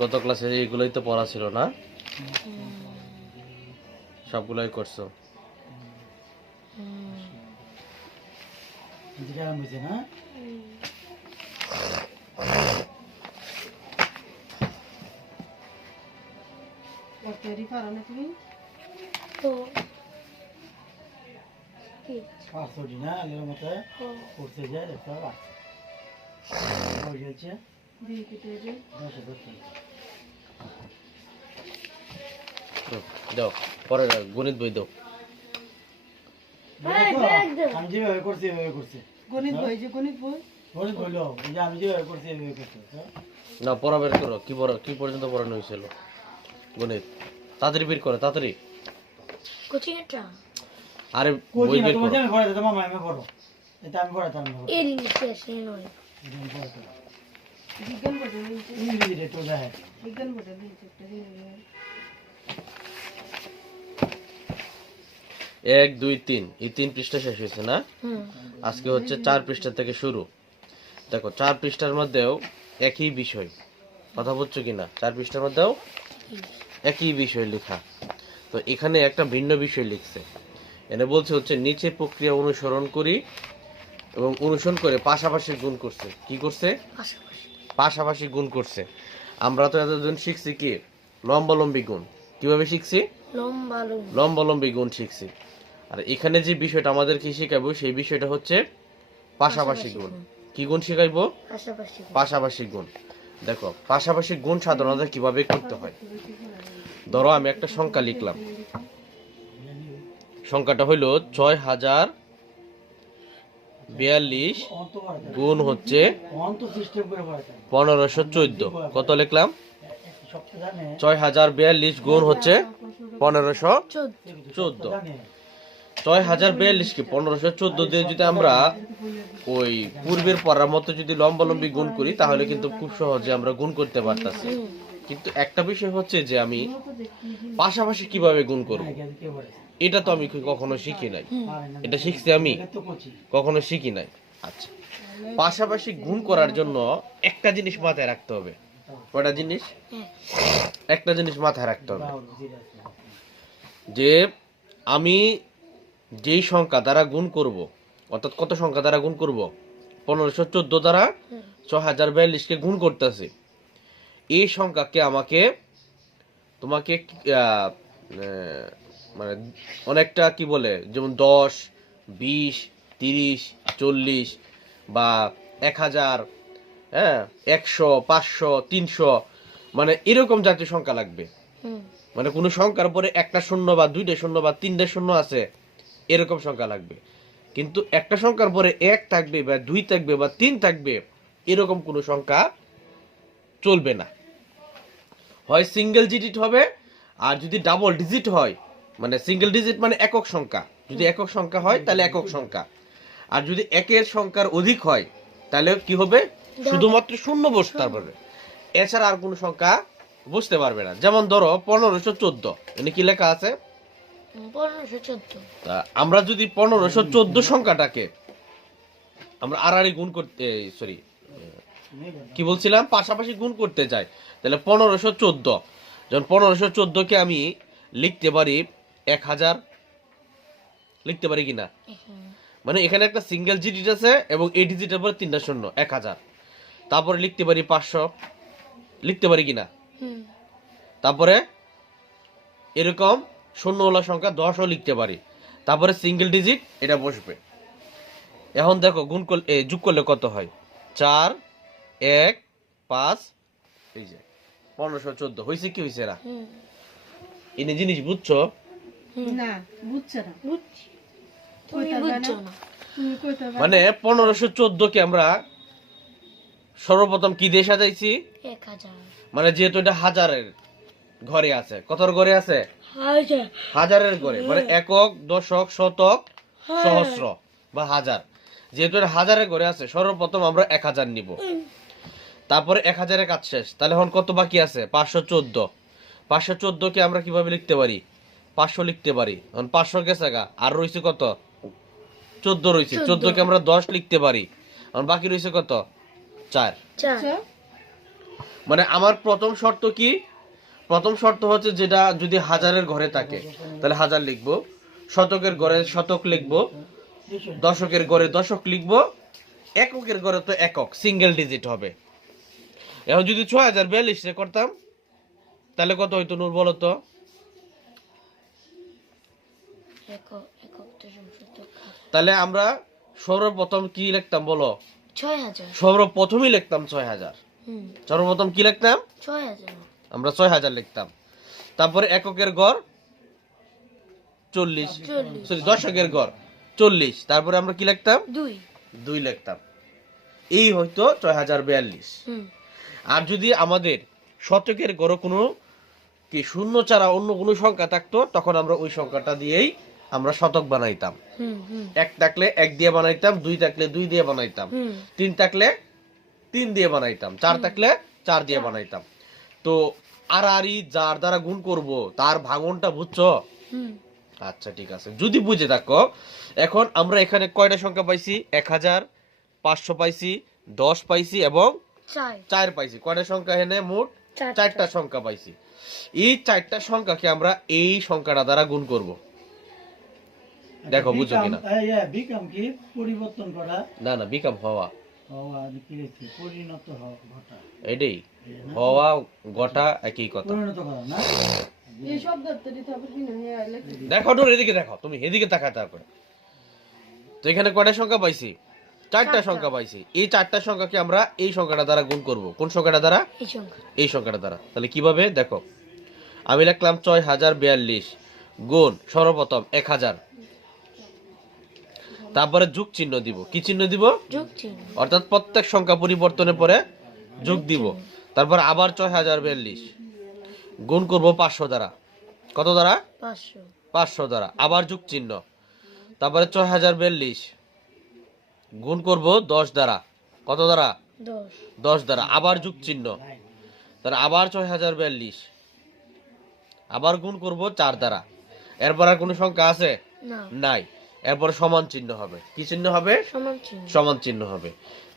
গত ক্লাসে এইগুলোই তো পড়া ছিল না, সবগুলোই করছো। দাও পরে গণিত বই দাও। আমি যেভাবে করছি এভাবে করছি। গণিত বই যে গণিত বই লো এই যে আমি যেভাবে করছি এভাবে করছি। না পড়া বের করো, কি পর্যন্ত পড়ানো হয়েছিল গণিত? তাড়াতাড়ি বের করো, তাড়াতাড়ি। কোচিং এটা আরে বই বের করো। তুমি জানো পড়াতে তো মামা আমি পড়ো। এটা আমি পড়াতাম না। এর নিচে আসে নয় বিজ্ঞান পড়তে ইংরেজি রে তো যায়। বিজ্ঞান পড়তে দিতে একটা দিন 1 2 3 এই 3 পৃষ্ঠা শেষ হয়েছে না? আজকে হচ্ছে 4 পৃষ্ঠা থেকে শুরু। দেখো 4 পৃষ্ঠার মধ্যেও একই বিষয়, কথা বুঝছো কিনা? 4 পৃষ্ঠার মধ্যেও একই বিষয় লেখা, তো এখানে একটা ভিন্ন বিষয় লিখছে। এনে বলছে হচ্ছে নিচে প্রক্রিয়া অনুসরণ করি এবং অনুসরণ করে পাশাপাশি গুণ করছে। কি করছে? পাশাপাশি গুণ করছে। আমরা তো এতদিন শিখছি কি লম্বালম্বী গুণ। কিভাবে শিখছি? লম্বালম্বী গুণ শিখছি। আর এখানে যে বিষয়টা আমাদের কি শেখাবো সেই বিষয়টা হচ্ছে পাশাপাশি গুণ। কি গুণ শেখাইবো? পাশাপাশি গুণ। দেখো পাশাপাশি গুণ সাধারণত কিভাবে করতে হয়। ধরো আমি একটা সংখ্যা লিখলাম, সংখ্যাটা হইল 6042 গুণ হচ্ছে 1514। কত লিখলাম? 6042 গুণ হচ্ছে 1514। 6042 কে 1514 দিয়ে যদি আমরা ওই পূর্বের পড়ার মতো যদি লম্বালম্বী গুণ করি তাহলে কিন্তু খুব সহজে আমরা গুণ করতে পারতাছি। কিন্তু একটা বিষয় হচ্ছে যে আমি পাশাপাশি কিভাবে গুণ করব, এটা তো আমি কখনো শিখি নাই। এটা শিখছি আমি, কখনো শিখি নাই। আচ্ছা, পাশাপাশি গুণ করার জন্য একটা জিনিস মাথায় রাখতে হবে। কয়টা জিনিস? একটা জিনিস মাথায় রাখতে হবে যে আমি যেই সংখ্যা দ্বারা গুণ করব, অর্থাৎ কত সংখ্যা দ্বারা গুণ করব? 1514 দ্বারা 6042 কে গুণ করতেছি। এই সংখ্যাকে তোমাকে মানে অনেকটা কি বলে, যেমন 10 20 30 40 বা 1000, হ্যাঁ 100 500 300, মানে এরকম জাতীয় সংখ্যা লাগবে। মানে কোন সংখ্যার পরে একটা শূন্য বা দুইটা শূন্য বা তিনটা শূন্য আছে এরকম সংখ্যা লাগবে। কিন্তু একটা সংখ্যার পরে 1 থাকবে বা 2 থাকবে বা 3 থাকবে এরকম কোন সংখ্যা চলবে না। হয় সিঙ্গেল ডিজিট হবে, আর যদি ডাবল ডিজিট হয়, মানে সিঙ্গেল ডিজিট মানে একক সংখ্যা, যদি একক সংখ্যা হয় তাহলে একক সংখ্যা, আর যদি একের সংখ্যার অধিক হয় তাহলে কি হবে? শুধুমাত্র শূন্য বসতে পারবে, এছাড়া আর কোনো সংখ্যা বুঝতে পারবে না। যেমন ধরো 1514, এখানে কি লেখা আছে? 1514। আমরা যদি 1514 সংখ্যাটাকে আমরা আড়াআড়ি গুণ করতে, সরি কি বলছিলাম, পাশাপাশি গুণ করতে চাই, তাহলে 1514, যখন 1514 কে আমি লিখতে পারি 1000, লিখতে পারি কিনা? মানে এখানে একটা সিঙ্গেল ডিজিট আছে এবং এই ডিজিটের পরে 3টা শূন্য, 1000। তারপরে লিখতে পারি 500, লিখতে পারি কিনা? তারপরে এরকম শূন্যওয়ালা সংখ্যা 10ও লিখতে পারি। তারপরে সিঙ্গেল ডিজিট এটা বসবে। এখন দেখো গুণ করলে, যোগ করলে কত হয়? 4 1 5, এই যে 1514 হয়েছে। কি হয়েছে না? এনে জিনিস বুঝছো? না বুঝছ না। তুমি বুঝছো না। মানে 1514 কে আমরা সর্বপ্রথম কি দিয়ে সাজাইছি? 1000। মানে যেহেতু এটা হাজারের ঘরে আছে, কতর ঘরে আছে? হাজারের ঘরে, মানে একক দশক শতক সহস্র বা হাজার, যেহেতু এটা হাজারের ঘরে আছে সর্বপ্রথম আমরা 1000 নিব। তারপরে 1000-এর কাজ শেষ, তাহলে এখন কত বাকি আছে? 514। 514 কে আমরা কিভাবে লিখতে পারি? 500 লিখতে পারি। এখন 500 গেছে গা, আর রয়েছে কত? 14 রয়েছে। 14 কে আমরা 10 লিখতে পারি। এখন বাকি রয়েছে কত? 4। মানে আমার প্রথম শর্ত কি? প্রথম শর্ত হচ্ছে যেটা যদি হাজারের ঘরে থাকে তাহলে হাজার লিখবো, শতকের ঘরে শতক লিখবো, দশকের ঘরে দশক লিখবো, এককের ঘরে তো একক সিঙ্গেল ডিজিট হবে। এখন যদি 6042 করতাম তাহলে কত হইতো নূর বলো তো? একক একক দশম শতক তাহলে আমরা সর্বপ্রথম কি লিখতাম বলো? 6000। সর্বপ্রথমই লিখতাম 6000। সর্বপ্রথম কি লিখতাম? 6000। আমরা 6000 লিখতাম। তারপরে এককের গড় 40, সরি দশকের গড় 40, তারপরে আমরা কি লিখতাম? 2 লিখতাম। এই হয়তো 6042। আর যদি আমাদের শতকের গড় কোনো কি শূন্য ছাড়া অন্য কোনো সংখ্যা থাকতো তখন আমরা ওই সংখ্যাটা দিয়েই আমরা শতক বানাইতাম। এক থাকলে 1 দিয়ে বানাইতাম, 2 থাকলে 2 দিয়ে বানাইতাম, 3 থাকলে 3 দিয়ে বানাইতাম, 4 থাকলে 4 দিয়ে বানাইতাম। তো আড়াআড়ি যার দ্বারা গুণ করব তার ভাঙনটা বুঝছো? আচ্ছা ঠিক আছে, যদি বুঝে থাকো। এখন আমরা এখানে কয়টা সংখ্যা পাইছি? 1000, 500 পাইছি, 10 পাইছি এবং 4 পাইছি। কয়টা সংখ্যা এখানে? মোট 4টা সংখ্যা পাইছি। এই 4টা সংখ্যাকে আমরা এই সংখ্যাটা দ্বারা গুণ করব। দেখো বুঝো কিনা? বিকাম কি পরিবর্তন করা? না না, বিকাম হওয়া। হওয়া কি লিখছি? পরিণত হওয়া, ঘটা। এটাই হওয়া ঘটা একই কথা। পরিণত করা না? এই শব্দটা দিতে হবে কি না? দেখো নূর, এদিকে দেখো, তুমি এদিকে তাকায় তারপরে। তো এখানে কয়টা সংখ্যা পাইছি? 4টা সংখ্যা পাইছি। এই 4টা সংখ্যাকে আমরা এই সংখ্যাটা দ্বারা গুণ করব। কোন সংখ্যাটা দ্বারা? এই সংখ্যাটা দ্বারা। তাহলে কিভাবে দেখো, আমি লিখলাম 6042 গুণ সর্বপ্রথম 1000, তারপরে যোগ চিহ্ন দিব। কি চিহ্ন দিব? যোগ চিহ্ন। অর্থাৎ প্রত্যেক সংখ্যা পরিবর্তনের পরে যোগ দিব। তারপর আবার 6042 গুণ করব 500 দ্বারা। কত দ্বারা? 500। 500 দ্বারা। আবার যোগ চিহ্ন। তারপরে 6042 গুণ করব 10 দ্বারা। কত দ্বারা? 10। 10 দ্বারা। আবার যোগ চিহ্ন। তাহলে আবার 6042 আবার গুণ করব 4 দ্বারা। এরপর আর কোনো সংখ্যা আছে? নাই। এরপর সমান চিহ্ন হবে। কি চিহ্ন হবে? সমান চিহ্ন হবে।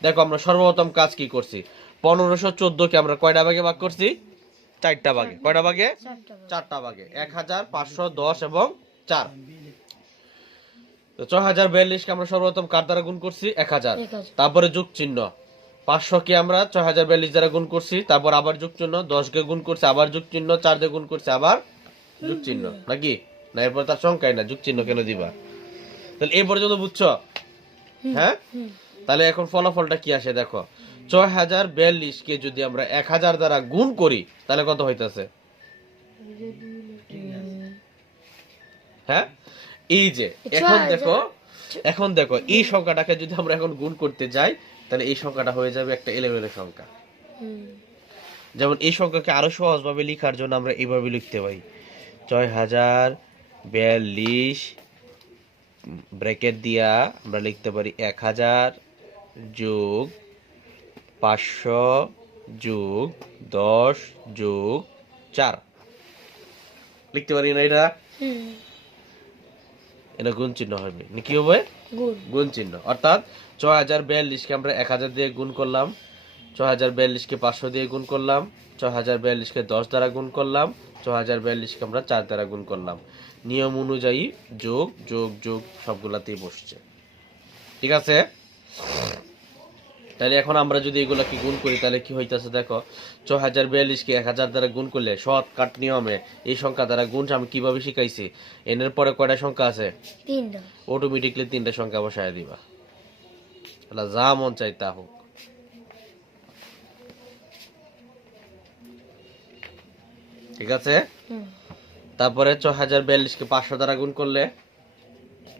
দেখো আমরা সর্বপ্রথম কাজ কি করছি? 1514 কে আমরা কয়টা ভাগে ভাগ করছি? 4টা ভাগে। কয়টা ভাগে? 4টা ভাগে। 1510 এবং 4। তো 6042 কে আমরা সর্বপ্রথম কার দ্বারা গুণ করছি? 1000। তারপরে যোগ চিহ্ন। 500 কে আমরা 6042 দ্বারা গুণ করছি, তারপর আবার যোগ চিহ্ন, 10 কে গুণ করছি, আবার যোগ চিহ্ন, 4 দিয়ে গুণ করছি, আবার যোগ চিহ্ন। নাকি? না এরপর তার সংখ্যাই না, যোগ চিহ্ন কেন দিবা? তাহলে এই পর্যন্ত বুঝছো? হ্যাঁ, তাহলে এখন ফলাফলটা কি আসে দেখো। 6042 কে যদি আমরা 1000 দ্বারা গুণ করি তাহলে কত হইতাছে? হ্যাঁ, এই যে এখন দেখো এই সংখ্যাটাকে যদি আমরা এখন গুণ করতে যাই তাহলে এই সংখ্যাটা হয়ে যাবে একটা এলোমেলো সংখ্যা। যেমন এই সংখ্যাকে আরো সহজভাবে লেখার জন্য আমরা এইভাবে লিখতে পারি 6042 ব্র্যাকেট দিয়া আমরা লিখতে পারি 1000 যোগ 500 যোগ 10 যোগ 4 লিখতে পারি না? এটা গুণ চিহ্ন হবে। কি হবে? গুণ চিহ্ন। অর্থাৎ 6042 কে আমরা 1000 দিয়ে গুণ করলাম, 6042 কে 500 দিয়ে গুণ করলাম, 6042 কে 10 দ্বারা গুণ করলাম, 6042 কে আমরা 4 দ্বারা গুণ করলাম। নিয়ম অনুযায়ী যোগ যোগ যোগ সবগুলাতেই বসছে। ঠিক আছে? তাহলে এখন আমরা যদি এগুলাকে গুণ করি তাহলে কি হইতাছে দেখো। 6042 কে 1000 দ্বারা গুণ করলে শর্টকাট নিয়মে এই সংখ্যা দ্বারা গুণ আমি কিভাবে শিখাইছি। এর পরে কয়টা সংখ্যা আছে? 3টা। অটোমেটিক্যালি 3টা সংখ্যা বসায় দিবা। তাহলে যা মন চাই তা হোক। ঠিক আছে? তারপরে 6042 কে 500 দ্বারা গুণ করলে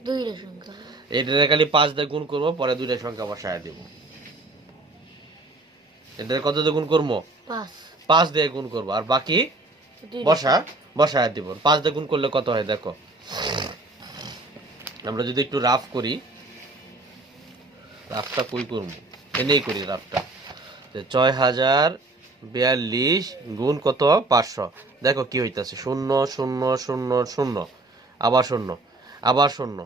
2টা সংখ্যা। এটা খালি 5 দিয়ে গুণ করব, পরে 2টা সংখ্যা বসায় দেব। এটা কত দিয়ে গুণ করব? 5 দিয়ে গুণ করব, আর বাকি বসায় দিব। 5 দিয়ে গুণ করলে কত হয় দেখো। আমরা যদি একটু রাফ করি, রাফটা কই করব? এনেই করি রাফটা। 6042 গুণ কত? 500। দেখো কি হইতাছে 0 0 0 0 আবার 0 আবার 0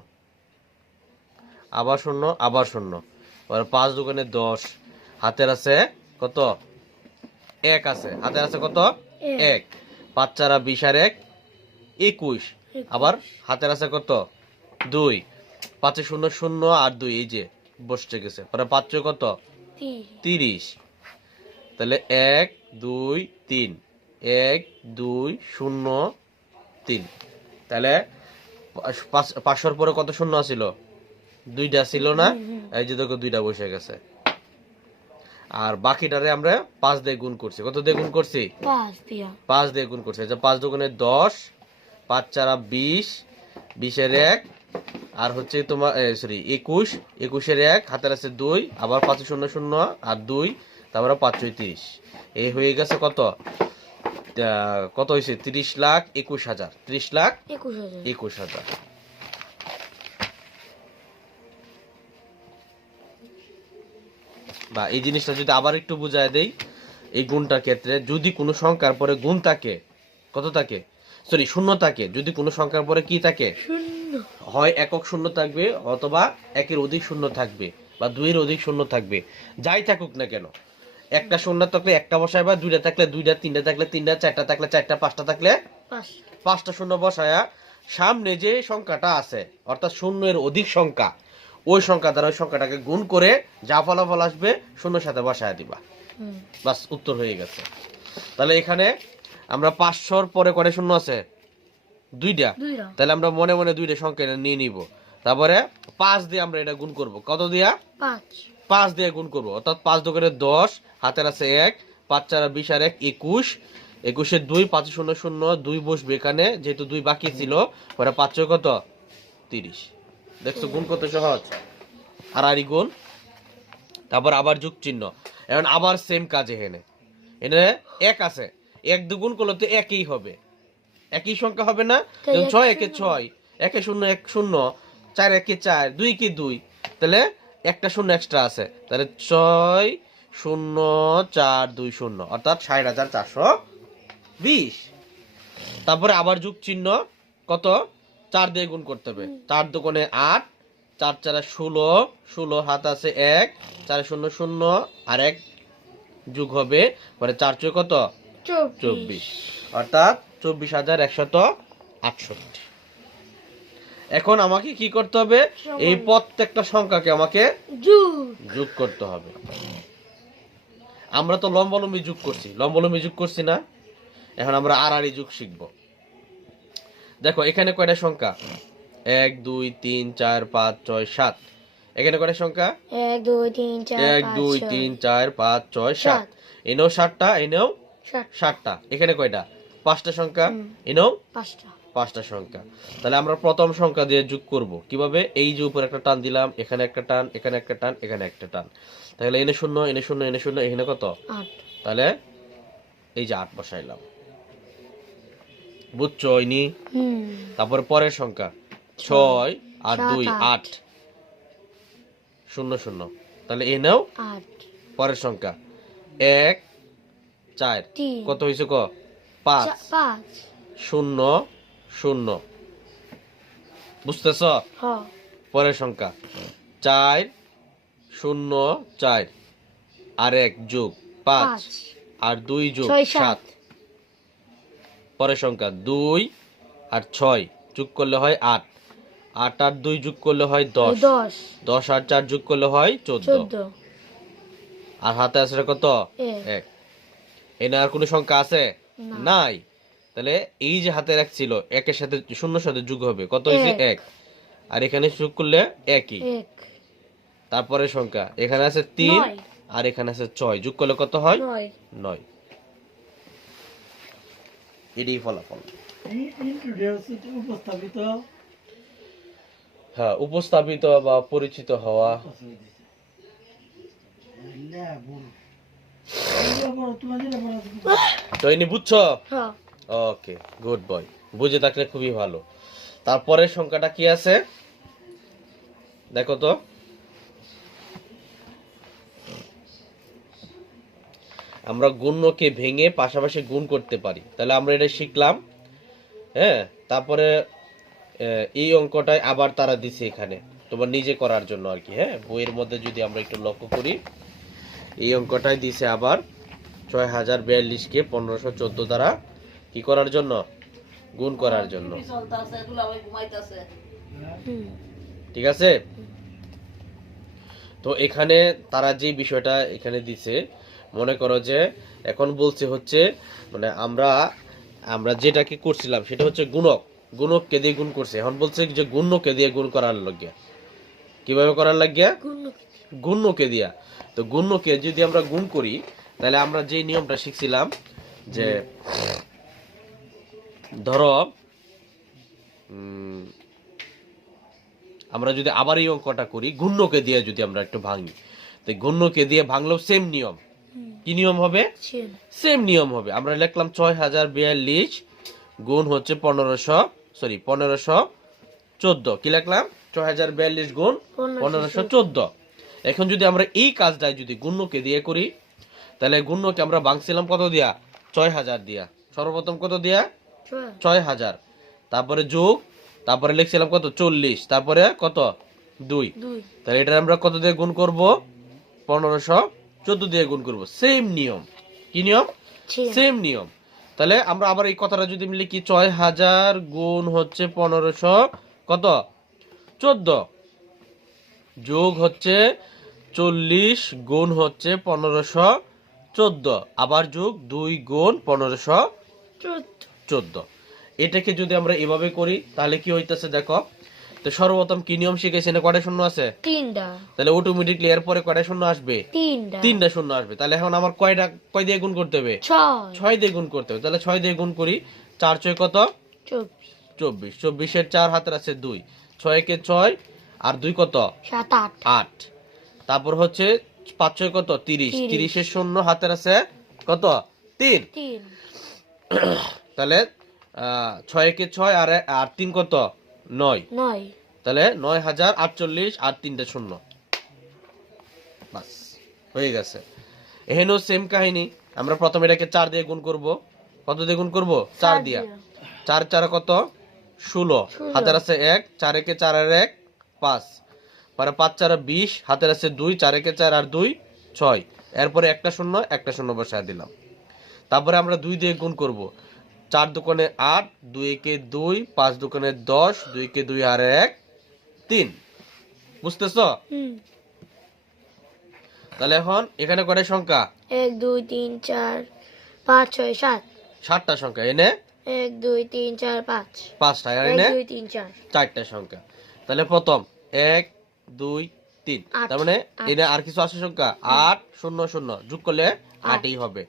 আবার 0 আবার 0। আর 5 দোকানে 10, হাতের আছে কত? এক আছে, হাতের আছে কত? এক। ৫ চারা ২০ আর ১ ২১। আবার হাতের আছে কত? ২। ৫ শূন্য শূন্য আর ২ এই যে বসে গেছে, পরে ৫ কত? ৩০। তাহলে ১ ২ ৩, ১ ২ 0 3। তাহলে ৫০০ পরে কত শূন্য ছিল? ২টা ছিল না? এই যে দেখো ২টা বসে গেছে। আর বাকিটারে আমরা ৫ দিয়ে গুণ করছি। কত দিয়ে গুণ করছি? ৫ দিয়ে গুণ করছি। ৫ দুগুণে ১০, ৫ চারা ২০, ২০ এর ১ আর হচ্ছে তোমার সরি ২১, ২১ এর ১ হাতের আছে ২, আবার ৫ শূন্য শূন্য আর ২, তারপরে ৫ ৩০। এই হয়ে গেছে কত? কত হয়েছে? ৩০,২১,০০০। ৩০,২১,০০০। বা এই জিনিসটা যদি আবার একটু বুঝায় দেই, এই গুণটার ক্ষেত্রে যদি কোনো সংখ্যার পরে গুণ থাকে, কত থাকে? সরি শূন্য থাকে। যদি কোনো সংখ্যার পরে কি থাকে? হয় একক শূন্য থাকবে, অথবা একের অধিক শূন্য থাকবে, বা দুইয়ের অধিক শূন্য থাকবে। যাই থাকুক না কেন, একটা শূন্য থাকলে একটা বসায়, বা দুইটা থাকলে দুইটা, তিনটা থাকলে তিনটা, চারটা থাকলে চারটা, পাঁচটা থাকলে পাঁচটা শূন্য বসায়া সামনে যে সংখ্যাটা আছে, অর্থাৎ শূন্যের অধিক সংখ্যা, ওই সংখ্যা দ্বারা ওই সংখ্যাটাকে গুণ করে যা ফলাফল আসবে শূন্যের সাথে বসায় দিবা, বাস উত্তর হয়ে গেছে। তাহলে এখানে আমরা ৫০০ পরে কয়টা শূন্য আছে? ২টা। তাহলে আমরা মনে মনে ২টা সংখ্যা নিয়ে নিব, তারপরে ৫ দিয়ে আমরা এটা গুণ করব। কত দিয়া? ৫ দিয়ে গুণ করব, অর্থাৎ ৫ দুগুণে ১০, হাতের আছে ১, ৫ চারা ২০ আর ১ ২১, ২১ এর ২, ৫ শূন্য শূন্য ২ বসবে এখানে, যেহেতু ২ বাকি ছিল, পরে ৫ কত? ৩০। দেখছো গুণ কত সহজ? হারাহারি গুণ। তারপর আবার যোগ চিহ্ন। এখন আবার সেম কাজ এখানে, এখানে ১ আছে, ১ দুগুণ করলে তো একই হবে, একই সংখ্যা হবে না? ৬ একে ৬, ১ শূন্য ১ শূন্য, ৪ একে ৪, ২ কে ২, তাহলে একটা শূন্য এক্সট্রা আছে, তাহলে ৬ ০ ৪ ২ ০, অর্থাৎ ৬০,৪২০। তারপরে আবার যোগ চিহ্ন, কত? ৪ দিয়ে গুণ করতে হবে। ৪ দুগুণে ৮, ৪ চারা ১৬, ১৬ হাত আছে ১, ৪ শূন্য শূন্য আর ১ যোগ হবে, পরে ৪ কত? ২৪, অর্থাৎ ২৪,১৬৮। এখন আমাকে কি করতে হবে? এই প্রত্যেকটা সংখ্যাকে আমাকে যোগ করতে হবে। আমরা তো লম্বালম্বি যোগ করছি না? এখন আমরা আড়াআড়ি যোগ শিখব। দেখো এখানে কয়টা সংখ্যা? ১ ২ ৩ ৪ ৫ ৬ ৭। এখানে কয়টা সংখ্যা? ১ ২ ৩ ৪ ৫ ৬ ৭। এনেও ৭টা, এনেও ৭টা। এখানে কয়টা? ৫টা সংখ্যা, এনেও ৫টা সংখ্যা। তাহলে আমরা প্রথম সংখ্যা দিয়ে যোগ করব কিভাবে? এই যে উপরে একটা টান দিলাম, এখানে একটা টান, এখানে একটা টান, এখানে একটা টান, তাহলে এনে শূন্য এনে শূন্য এনে শূন্য, এখানে কত? ৮। তাহলে এই যে ৮ বসাইলাম, বুঝছো? ইনি তারপর পরের সংখ্যা ৬ আর ২ ৮ শূন্য শূন্য, তাহলে এনেও ৮। পরের সংখ্যা ১ ৪, কত হয়েছে? ৫ শূন্য শূন্য, বুঝতেছ? পরের সংখ্যা ৪ ০ ৪ আর ১ যোগ ৫ আর ২ যোগ ৭। পরের সংখ্যা ২ আর ৬ যোগ করলে হয় ৮, ৮ আর ২ যোগ করলে হয় ১০, ১০ আর ৪ যোগ করলে হয় ১৪, আর হাতে আছে কত? ১। এনে আর কোনো সংখ্যা আছে? নাই। তাহলে এই যে হাতে ১ ছিল, ১-এর সাথে শূন্যর সাথে যোগ হবে, কত হয়েছে? ১। আর এখানে যোগ করলে একই। তারপরে সংখ্যা এখানে আছে ৩ আর এখানে আছে ৬, যোগ করলে কত হয়? ৯। এটাই ফলাফল। হ্যাঁ, উপস্থাপিত বা পরিচিত হওয়া। তো ইনি বুঝছো? ওকে, গুড বয়। বুঝে থাকলে খুবই ভালো। তারপরের সংখ্যাটা কি আছে দেখো তো। আমরা গুণ্যকে ভেঙে পাশাপাশি গুণ করতে পারি, তাহলে আমরা এটা শিখলাম। হ্যাঁ, তারপরে এই অঙ্কটাই আবার তারা দিছে এখানে তোমার নিজে করার জন্য আর কি। হ্যাঁ, বইয়ের মধ্যে যদি আমরা একটু লক্ষ্য করি, এই অঙ্কটাই দিছে আবার 6042 কে 1514 দ্বারা কি করার জন্য, গুণ করার জন্য। হুম ঠিক আছে। তো এখানে তারা যে বিষয়টা এখানে দিছে, মনে করো যে এখন বলছে হচ্ছে মানে আমরা আমরা যেটাকে করছিলাম সেটা হচ্ছে গুণক, গুণককে দিয়ে গুণ করছে। এখন বলছে যে গুণ্যকে দিয়ে গুণ করার লাগিয়া, কিভাবে করার লাগিয়া, গুণ গুণ্যকে দিয়া। তো গুণ্যকে যদি আমরা গুণ করি তাহলে আমরা যে নিয়মটা শিখছিলাম যে ধরো আমরা যদি আবার এই অঙ্কটা করি গুণ্যকে দিয়ে যদি আমরা একটু ভাঙি, তো গুণ্যকে দিয়ে ভাঙলেও সেম নিয়ম। কি নিয়ম হবে? সেম সেম নিয়ম হবে। আমরা লিখলাম 6042 গুণ হচ্ছে 1514। কি লিখলাম? 6042 গুণ 1514। এখন যদি আমরা এই কাজটা যদি গুণ্যকে দিয়ে করি তাহলে গুণ্যকে আমরা ভাঙছিলাম কত দিয়া? 6000 দিয়া। সর্বপ্রথম কত দিয়া? 6000। তারপরে যোগ, তারপরে লিখছিলাম কত? 40, তারপরে কত? 2। 2 তাহলে এটা আমরা কত দিয়ে গুণ করব? 1514 দিয়ে গুণ করব। সেম নিয়ম। কি নিয়ম? সেম নিয়ম। তাহলে আমরা আবার এই কথাটা যদি লিখি 6000 গুণ হচ্ছে 1500 কত? 14 যোগ হচ্ছে 40 গুণ হচ্ছে 1514 আবার যোগ 2 গুণ 1514। এটাকে যদি আমরা এভাবে করি তাহলে কি হইতেছে দেখো। তো সর্বপ্রথম কি নিয়ম শিখেছি না? কয়টা শূন্য আছে? 3টা। তাহলে অটোমেটিকলি এর পরে কয়টা শূন্য আসবে? 3টা শূন্য আসবে। তাহলে এখন আমার কয় দিয়ে গুণ করতে হবে? 6 দিয়ে গুণ করতে হবে। তাহলে 6 দিয়ে গুণ করি। 4 6 কত? 24। 24 এর 4 হাতের আছে 2, 6 কে 6 আর 2 কত? 7 8। তারপর হচ্ছে 5 6 কত? 30। 30 এর শূন্য হাতের আছে কত? 3। তাহলে 6 কে 6 আর 3 কত? 9। তাহলে 9048 আর 3টা শূন্য। বাস হয়ে গেছে। এখানেও সেম কাহিনী। আমরা প্রথমে এটাকে 4 দিয়ে গুণ করব। কত দিয়ে গুণ করব? 4 দিয়া। 4 4 কত? 16। হাতের আছে 1, 4 একে 4 আর 1 5। পরে 5 4 20, হাতের আছে 2, 4 একে 4 আর 2 6। এরপরে একটা শূন্য বসায় দিলাম। তারপরে আমরা 2 দিয়ে গুণ করব। 4 দুগুণে 8, 2 একে 2, 5 দুগুণে 10, 2 কে 2 আর 1 3। বুঝতেছো? তাহলে এখন এখানে কয়টা সংখ্যা? 1 2 3 4 5 6 7 7টা সংখ্যা। এনে 1 2 3 4 5 5টা, আর 1 এনে 2 3 4 4টা সংখ্যা। তাহলে প্রথম 1 2 3, তার মানে এনে আর কিছু আছে সংখ্যা? 8 0 0 যোগ করলে 8ই হবে।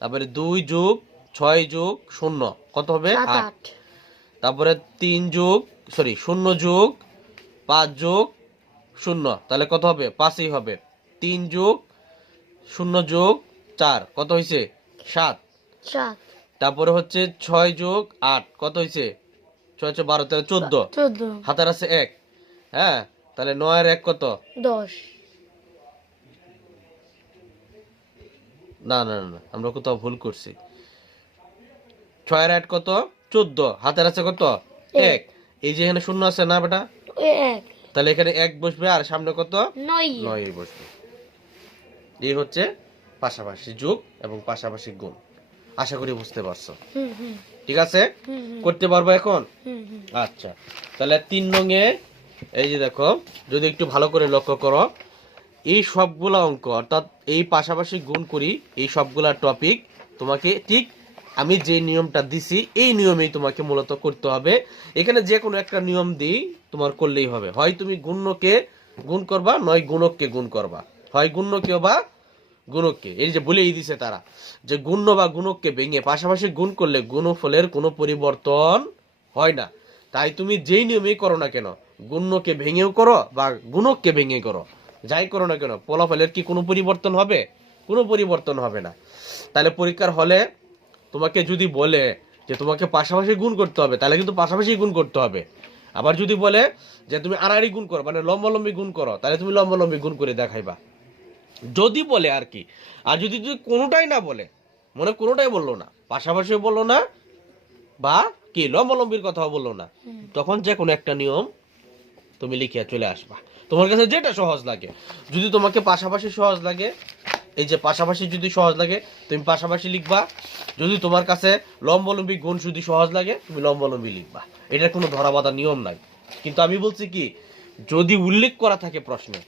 তারপরে 2 যোগ 6 যোগ 0 কত হবে? 8। তারপরে 3 যোগ 0 যোগ 5 যোগ 0 তাহলে কত হবে? 5ই হবে। 3 যোগ 0 যোগ 4 কত হইছে? 7। তারপরে হচ্ছে 6 যোগ 8 কত হইছে? 6 6 12 তাহলে 14। হাতের আছে 1। হ্যাঁ, তাহলে 9 এর 1 কত? 10। না না না, আমরা কোথাও ভুল করছি। 6 এর 8 কত? 14। হাতের আছে কত? 1। এই যে এখানে শূন্য আছে না বেটা, তাহলে এখানে 1 বসবে আর সামনে কত? 9 বসবে। এই হচ্ছে পাশাপাশি যোগ এবং পাশাপাশি গুণ। আশা করি বুঝতে পারছো। ঠিক আছে, করতে পারবো এখন? আচ্ছা, তাহলে 3 নঙে এই যে দেখো, যদি একটু ভালো করে লক্ষ্য করো, এই সবগুলা অঙ্ক অর্থাৎ এই পাশাপাশি গুণ করি এই সবগুলা টপিক তোমাকে ঠিক আমি যে নিয়মটা দিছি এই নিয়মেই তোমাকে মূলত করতে হবে। এখানে যে কোনো একটা নিয়ম দিই তোমার করলেই হবে। হয় তুমি গুণ্যকে গুণ করবা, নয় গুণককে গুণ করবা। হয় গুণ্যকে বা গুণককে। এই যে বলেই দিছে তারা যে গুণ্য বা গুণককে ভেঙে পাশাপাশি গুণ করলে গুণফলের কোনো পরিবর্তন হয় না। তাই তুমি যেই নিয়মেই করো না কেন, গুণ্যকে ভেঙেও করো বা গুণককে ভেঙে করো, যাই করো না কেন, ফলাফলের কি কোনো পরিবর্তন হবে? কোনো পরিবর্তন হবে না। তাহলে পরীক্ষার হলে তোমাকে যদি বলে যে তোমাকে পাশাপাশি গুণ করতে হবে, তাহলে কিন্তু পাশাপাশি গুণ করতে হবে। আবার যদি বলে যে তুমি আড়াআড়ি গুণ করো, মানে লম্বালম্বি গুণ করো, তাহলে তুমি লম্বালম্বি গুণ করে দেখাইবা, যদি বলে আর কি। আর যদি কোনোটাই না বলে, মনে কোনোটাই বললো না, পাশাপাশি বললো না বা কি লম্বালম্বির কথাও বললো না, তখন যে কোনো একটা নিয়ম তুমি লিখিয়া চলে আসবা, তোমার কাছে যেটা সহজ লাগে। যদি তোমাকে পাশাপাশি সহজ লাগে এই যে পাশাপাশি যদি সহজ লাগে তুমি পাশাপাশি লিখবা, যদি তোমার কাছে লম্বলম্বী গুণ যদি সহজ লাগে তুমি লম্বলম্বী লিখবা, এটার কোনো ধরা বাঁধা নিয়ম নাই। কিন্তু আমি বলছি কি, যদি উল্লেখ করা থাকে প্রশ্নে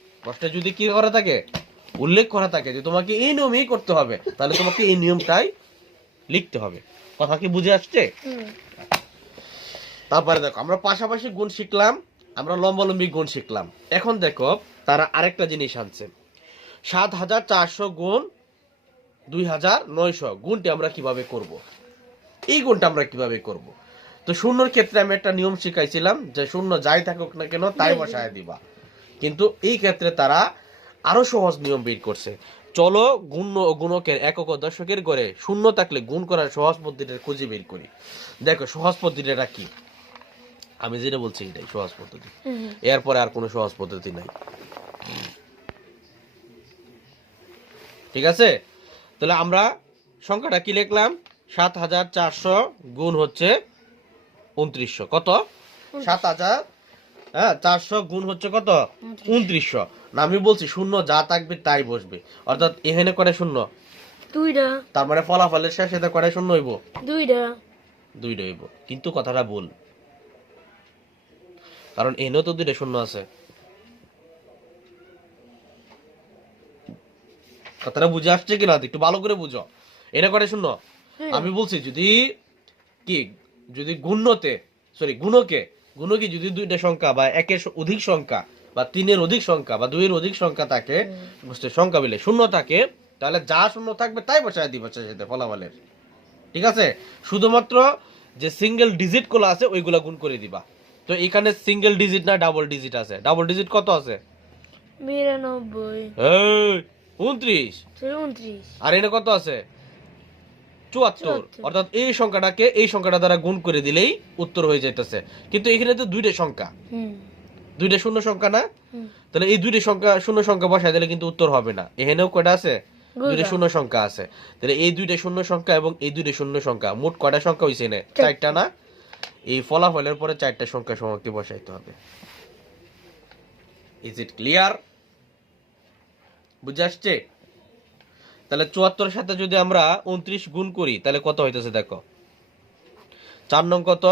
যদি কি করা থাকে, উল্লেখ করা থাকে যে তোমাকে এই নিয়মেই করতে হবে, তাহলে তোমাকে এই নিয়মটাই লিখতে হবে। কথা কি বুঝে আসছে? তারপরে দেখো আমরা পাশাপাশি গুণ শিখলাম, আমরা লম্বালম্বী গুণ শিখলাম। এখন দেখো তারা আরেকটা জিনিস আনছে, ৭,৪০০ গুণ ২,৯০০ গুণটি আমরা কিভাবে করব, এই গুণটা আমরা কিভাবে করব। তো শূন্যর ক্ষেত্রে আমি একটা নিয়ম শিখাইছিলাম যে শূন্য যাই থাকুক না কেন তাই বসায় দিবা, কিন্তু এই ক্ষেত্রে তারা আরো সহজ নিয়ম বের করছে। চলো গুণ ও গুণকের একক ও দশকের ঘরে শূন্য থাকলে গুণ করার সহজ পদ্ধতিটা খুঁজে বের করি। দেখো সহজ পদ্ধতিটা কি, আমি যেটা বলছি এটাই সহজ পদ্ধতি, এরপরে আর কোনো সহজ পদ্ধতি নাই। ঠিক আছে, তাহলে আমরা সংখ্যাটা কি লিখলাম, ৭,৪০০ গুণ হচ্ছে ২৯০০, কত ৭,৪০০ গুণ হচ্ছে কত ২৯০০। না আমি বলছি শূন্য যা থাকবে তাই বসবে, অর্থাৎ এখানে করে শূন্য 2টা, তার মানে ফলাফলের শেষে করে শূন্য হইব 2টা, 2টা হইব, কিন্তু কথাটা ভুল, কারণ এনেও তো 2টা শূন্য আছে। কথাটা বুঝে আসছে কিনা একটু ভালো করে বুঝো, এটা করে শূন্য। আমি বলছি যদি কি, যদি গুণকে যদি 2টা সংখ্যা বা 1-এর অধিক সংখ্যা বা 3-এর অধিক সংখ্যা বা 2-এর অধিক সংখ্যা থাকে, বুঝতে সংখ্যা মিলে শূন্য থাকে, তাহলে যা শূন্য থাকবে তাই বসায় দিবা সাথে ফলাফলের। ঠিক আছে, শুধুমাত্র যে সিঙ্গেল ডিজিট গুলো আছে ওইগুলা গুণ করে দিবা। তো এখানে সিঙ্গেল ডিজিট না ডাবল ডিজিট আছে, ডাবল ডিজিট কত আছে 92, এই 29, 29, আর এনে কত আছে 74, অর্থাৎ এই সংখ্যাটাকে এই সংখ্যাটা দ্বারা গুণ করে দিলেই উত্তর হয়ে যাইতেছে। কিন্তু এখানে তো 2টা সংখ্যা, 2টা শূন্য সংখ্যা না, তাহলে এই 2টা সংখ্যা শূন্য সংখ্যা বসায় দিলে কিন্তু উত্তর হবে না। এখানেও কয়টা আছে 2টা শূন্য সংখ্যা আছে, তাহলে এই 2টা শূন্য সংখ্যা এবং এই 2টা শূন্য সংখ্যা মোট কয়টা সংখ্যা হইছে না 4টা না, এই ফলাফলের পরে 4টা সংখ্যা সমাপ্তি বসাইতে হবে। Is it clear? বুঝে আসছে? তাহলে 74 এর সাথে যদি আমরা 29 গুণ করি তাহলে কত হইতেছে দেখো, 4 নং কত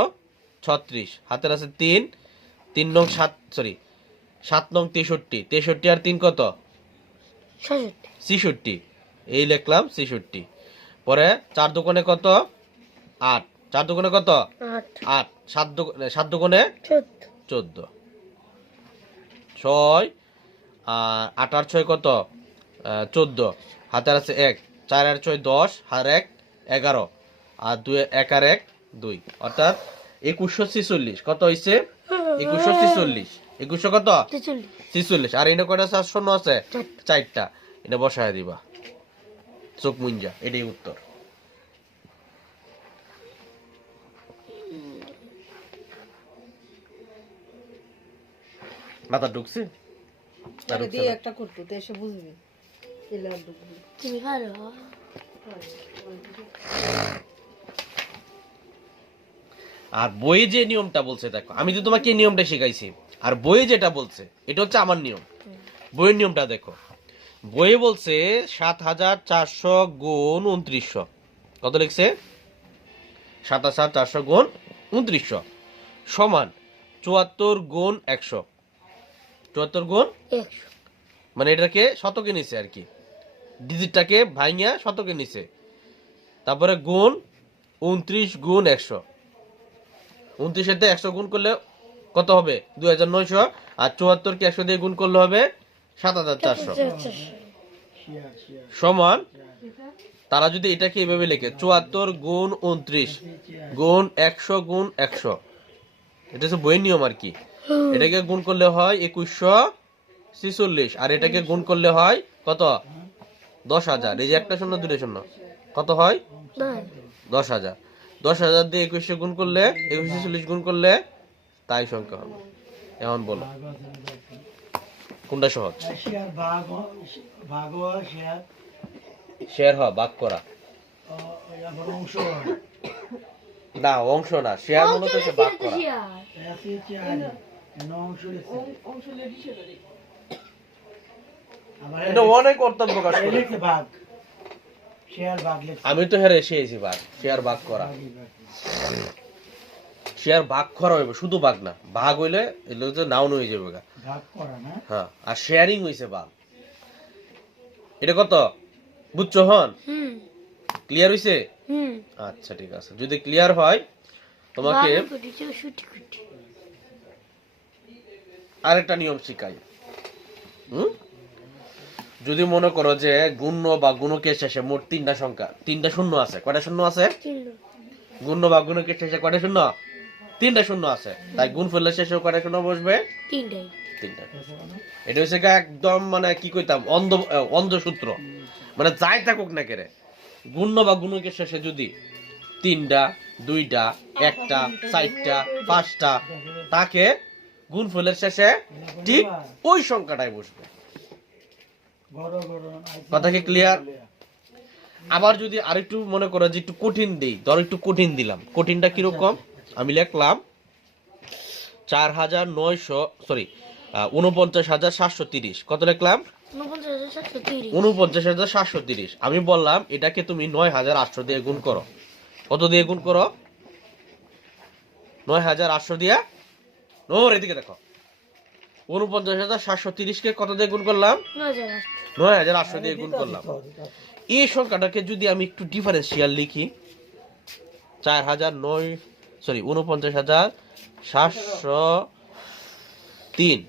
36, হাতের আছে 3, 3 নং 7 নং 63, 63 আর 3 কত 66, এই লিখলাম 66। পরে 4 দোকানে কত 8, 4 দোকানে কত 8, 7 দোকানে 14, 6 আর 8 আর 6 কত 14, হাতের আছে 1, 4 আর 6 10, আর 1 11, আর 2 1 আর 1 2, অর্থাৎ 2146 কত হইছে 2146, 2100 কত 46, আর এনে কয়টা আছে শূন্য আছে 4টা, এটা বসায় দিবা চোখ মুঞ্জা, এটাই উত্তর। মাথা ঢুকছে দিয়ে একটা করতে তো এসে বুঝবি এলে আর ঢুকবি। তুমি ভালো আর বইয়ে যে নিয়মটা বলছে দেখো, আমি তো তোমাকে এই নিয়মটা শিখাইছি, আর বইয়ে যেটা বলছে এটা হচ্ছে আমার নিয়ম। বইয়ের নিয়মটা দেখো, বইয়ে বলছে ৭,৪০০ গুণ ২৯০০, কত লিখছে ৭,৪০০ গুণ ২৯০০ সমান ৭৪ গুণ ১০০, ৭৪ গুণ 100, মানে এটাকে শতকে নিছে আর কি, ডিজিটটাকে ভাঙিয়া শতকে নিছে। তারপরে গুণ 29 গুণ 100, 29 এর 100 গুণ করলে কত হবে 2900, আর 74 কে 100 দিয়ে গুণ করলে হবে ৭,৪০০ সমান, তারা যদি এটাকে এইভাবে লেখে ৭৪ গুণ 29 গুণ 100 গুণ 100, এটা হচ্ছে বইয়ের নিয়ম আর কি। এটাকে গুণ করলে হয় 2146, আর এটাকে গুণ করলে হয় কত 10,000, এই যে একটা শূন্য 2টা শূন্য কত হয় 10,000, 10,000 দিয়ে 2100 গুণ করলে 2146 গুণ করলে তাই সংখ্যা হবে। এখন বলো কোনটা সহজ? শেয়ার হয় ভাগ করা না, অংশ না, শেয়ার মূলত হচ্ছে ভাগ করা। অংশ লেডি সেটা আমার এটা অনেক অর্থ প্রকাশ করে। লিখছে ভাগ শেয়ার ভাগ লিখছে আমি তো হেরে এসেছি ভাগ, শেয়ার ভাগ করা, শেয়ার ভাগ করা হইবে, শুধু ভাগ না, ভাগ হইলে এগুলো তো নাউন হয়ে যাবে গা। ভাগ করা না হ্যাঁ, আর শেয়ারিং হইছে ভাগ। এটা কত বুঝছো হন? হুম ক্লিয়ার হইছে? হুম আচ্ছা ঠিক আছে, যদি ক্লিয়ার হয় তোমাকে 62 আরেকটা নিয়ম শিখাই। যদি মনে করো যে গুণ্য বা গুণকের শেষে মোট তিনটা সংখ্যা, তিনটা শূন্য আছে, কয়টা শূন্য আছে? গুণ্য বা গুণকের শেষে কয়টা শূন্য? তিনটা শূন্য আছে, তাই গুণফলের শেষে কয়টা শূন্য বসবে? তিনটাই। তিনটা। এটা হচ্ছে গা একদম মানে কি কইতাম অন্ধ সূত্র, মানে যাই থাকুক না কেরে, গুণ্য বা গুণকের শেষে যদি তিনটা, দুইটা, একটা, চারটা, পাঁচটা তাকে গুণফলের শেষে ঠিক ওই সংখ্যাটাই বসবে। বড় বড় কথা কি ক্লিয়ার? আবার যদি আরেকটু মনে করো যে একটু কঠিন দেই, ধর একটু কঠিন দিলাম, কঠিনটা কিরকম? আমি লিখলাম 49,730। কত লিখলাম? 49,730। আমি বললাম এটাকে তুমি 9,800 দিয়ে গুণ করো। কত দিয়ে গুণ করো? 9,800 দিয়ে। নোর এদিকে দেখো, 49,730 কে কত দিয়ে গুণ করলাম? 9,800 দিয়ে গুণ করলাম। এই সংখ্যাটাকে যদি আমি একটু ডিফারেন্সিয়াল লিখি, 49,703,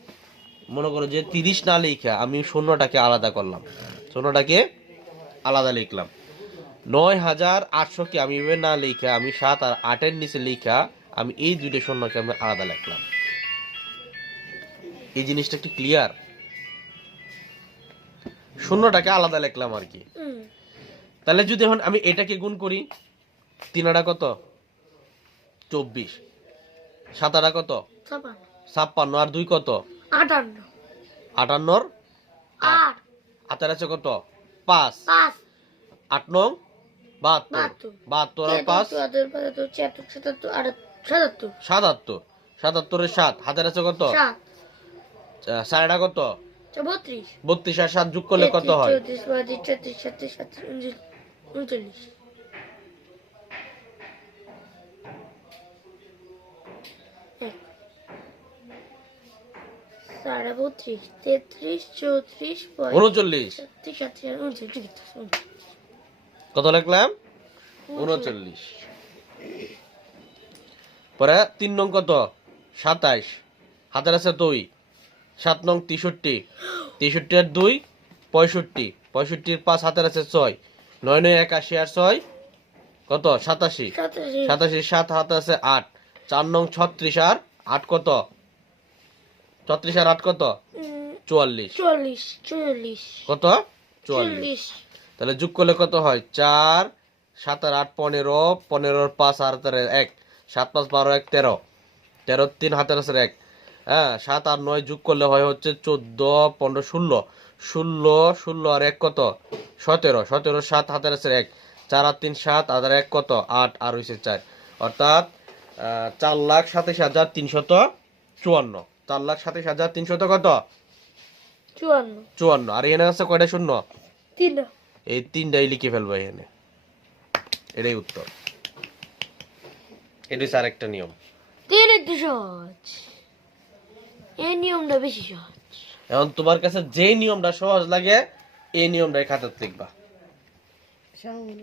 মনে করো যে 30 না লিখা আমি শূন্যটাকে আলাদা করলাম, শূন্যটাকে আলাদা লিখলাম। 9,800 কে আমি এভাবে না লিখা আমি 7 আর 8 এর নিচে লিখা আমি এই দুইটা শূন্যকে আমি আলাদা লিখলাম। এই জিনিসটা একটু ক্লিয়ার? শূন্যটাকে আলাদা লিখলাম আর কি। তাহলে যদি এখন আমি এটাকে গুণ করি, 3 আটা কত? 24, 7 আটা কত? 56, আর 2 কত? 58 58 8 হাতের আছে কত? 5, 8 নং 72, 72 আর 5 77, 77 এর 7 হাতের আছে কত? 4 কত? 32 আর 7 যোগ করলে কত হয়? 39। সাড়ে 32, 33, 34, 39। 39। কত লিখলাম? 39। পরে 3 নং কত? 27, হাতের আছে 2, 7 নং 63, 63 আর 2 65, 65 এর 5 হাতের আছে 6, 9 9 81 আর 6 কত? 87, 87 7 হাতে আছে 8, 4 নং 36 আর 8 কত? 36 আর 8 কত? 44। 40 কত? 44। তাহলে যোগ করলে কত হয়? 4 7 আর 8 15, 15 আর 5 আর 1, 7 5 12 1 13, 13 3 হাতের আছে 1, হ্যাঁ 7 আর 9 যোগ করলে হয় হচ্ছে 14 15 16, 16 16 আর 1 কত? 17, 17 7 হাতের আছে 1, 4 আর 3 7 আর 1 কত? 8 আর হইছে 4, অর্থাৎ 4,27,354। 4,27,300 কত? 54। আর এখানে আছে কয়টা শূন্য? 3। এই 3টাই লিখে ফেলবো এখানে, এটাই উত্তর। এটা হচ্ছে আরেকটা নিয়ম। 3 একটু সহজ, এই নিয়মটা বেশি সহজ। এখন তোমার কাছে যে নিয়মটা সহজ লাগে এই নিয়মটাই খাতাতে লিখবা।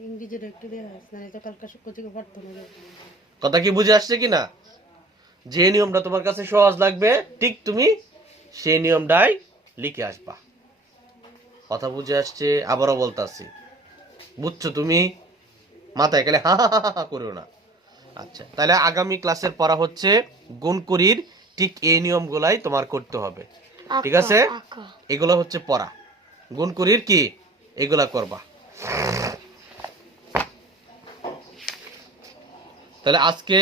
ইংরেজিটা একটু দেওয়া আছে না, এটা কালকে থেকে পারতো না। কথা কি বুঝে আসছে কিনা? যে নিয়মটা তোমার কাছে সহজ লাগবে ঠিক তুমি সেই নিয়মটাই লিখে আসবা। কথা বুঝে আসছে? আবারও বলতাছি, বুঝছো তুমি? মাথায় গেলে হা হা হা হা করো না। আচ্ছা, তাহলে আগামী ক্লাসের পড়া হচ্ছে গুণকুরির ঠিক এই নিয়মগুলাই তোমার করতে হবে, ঠিক আছে? এগুলো হচ্ছে পড়া, গুণকুরির কি এগুলা করবা। তাহলে আজকে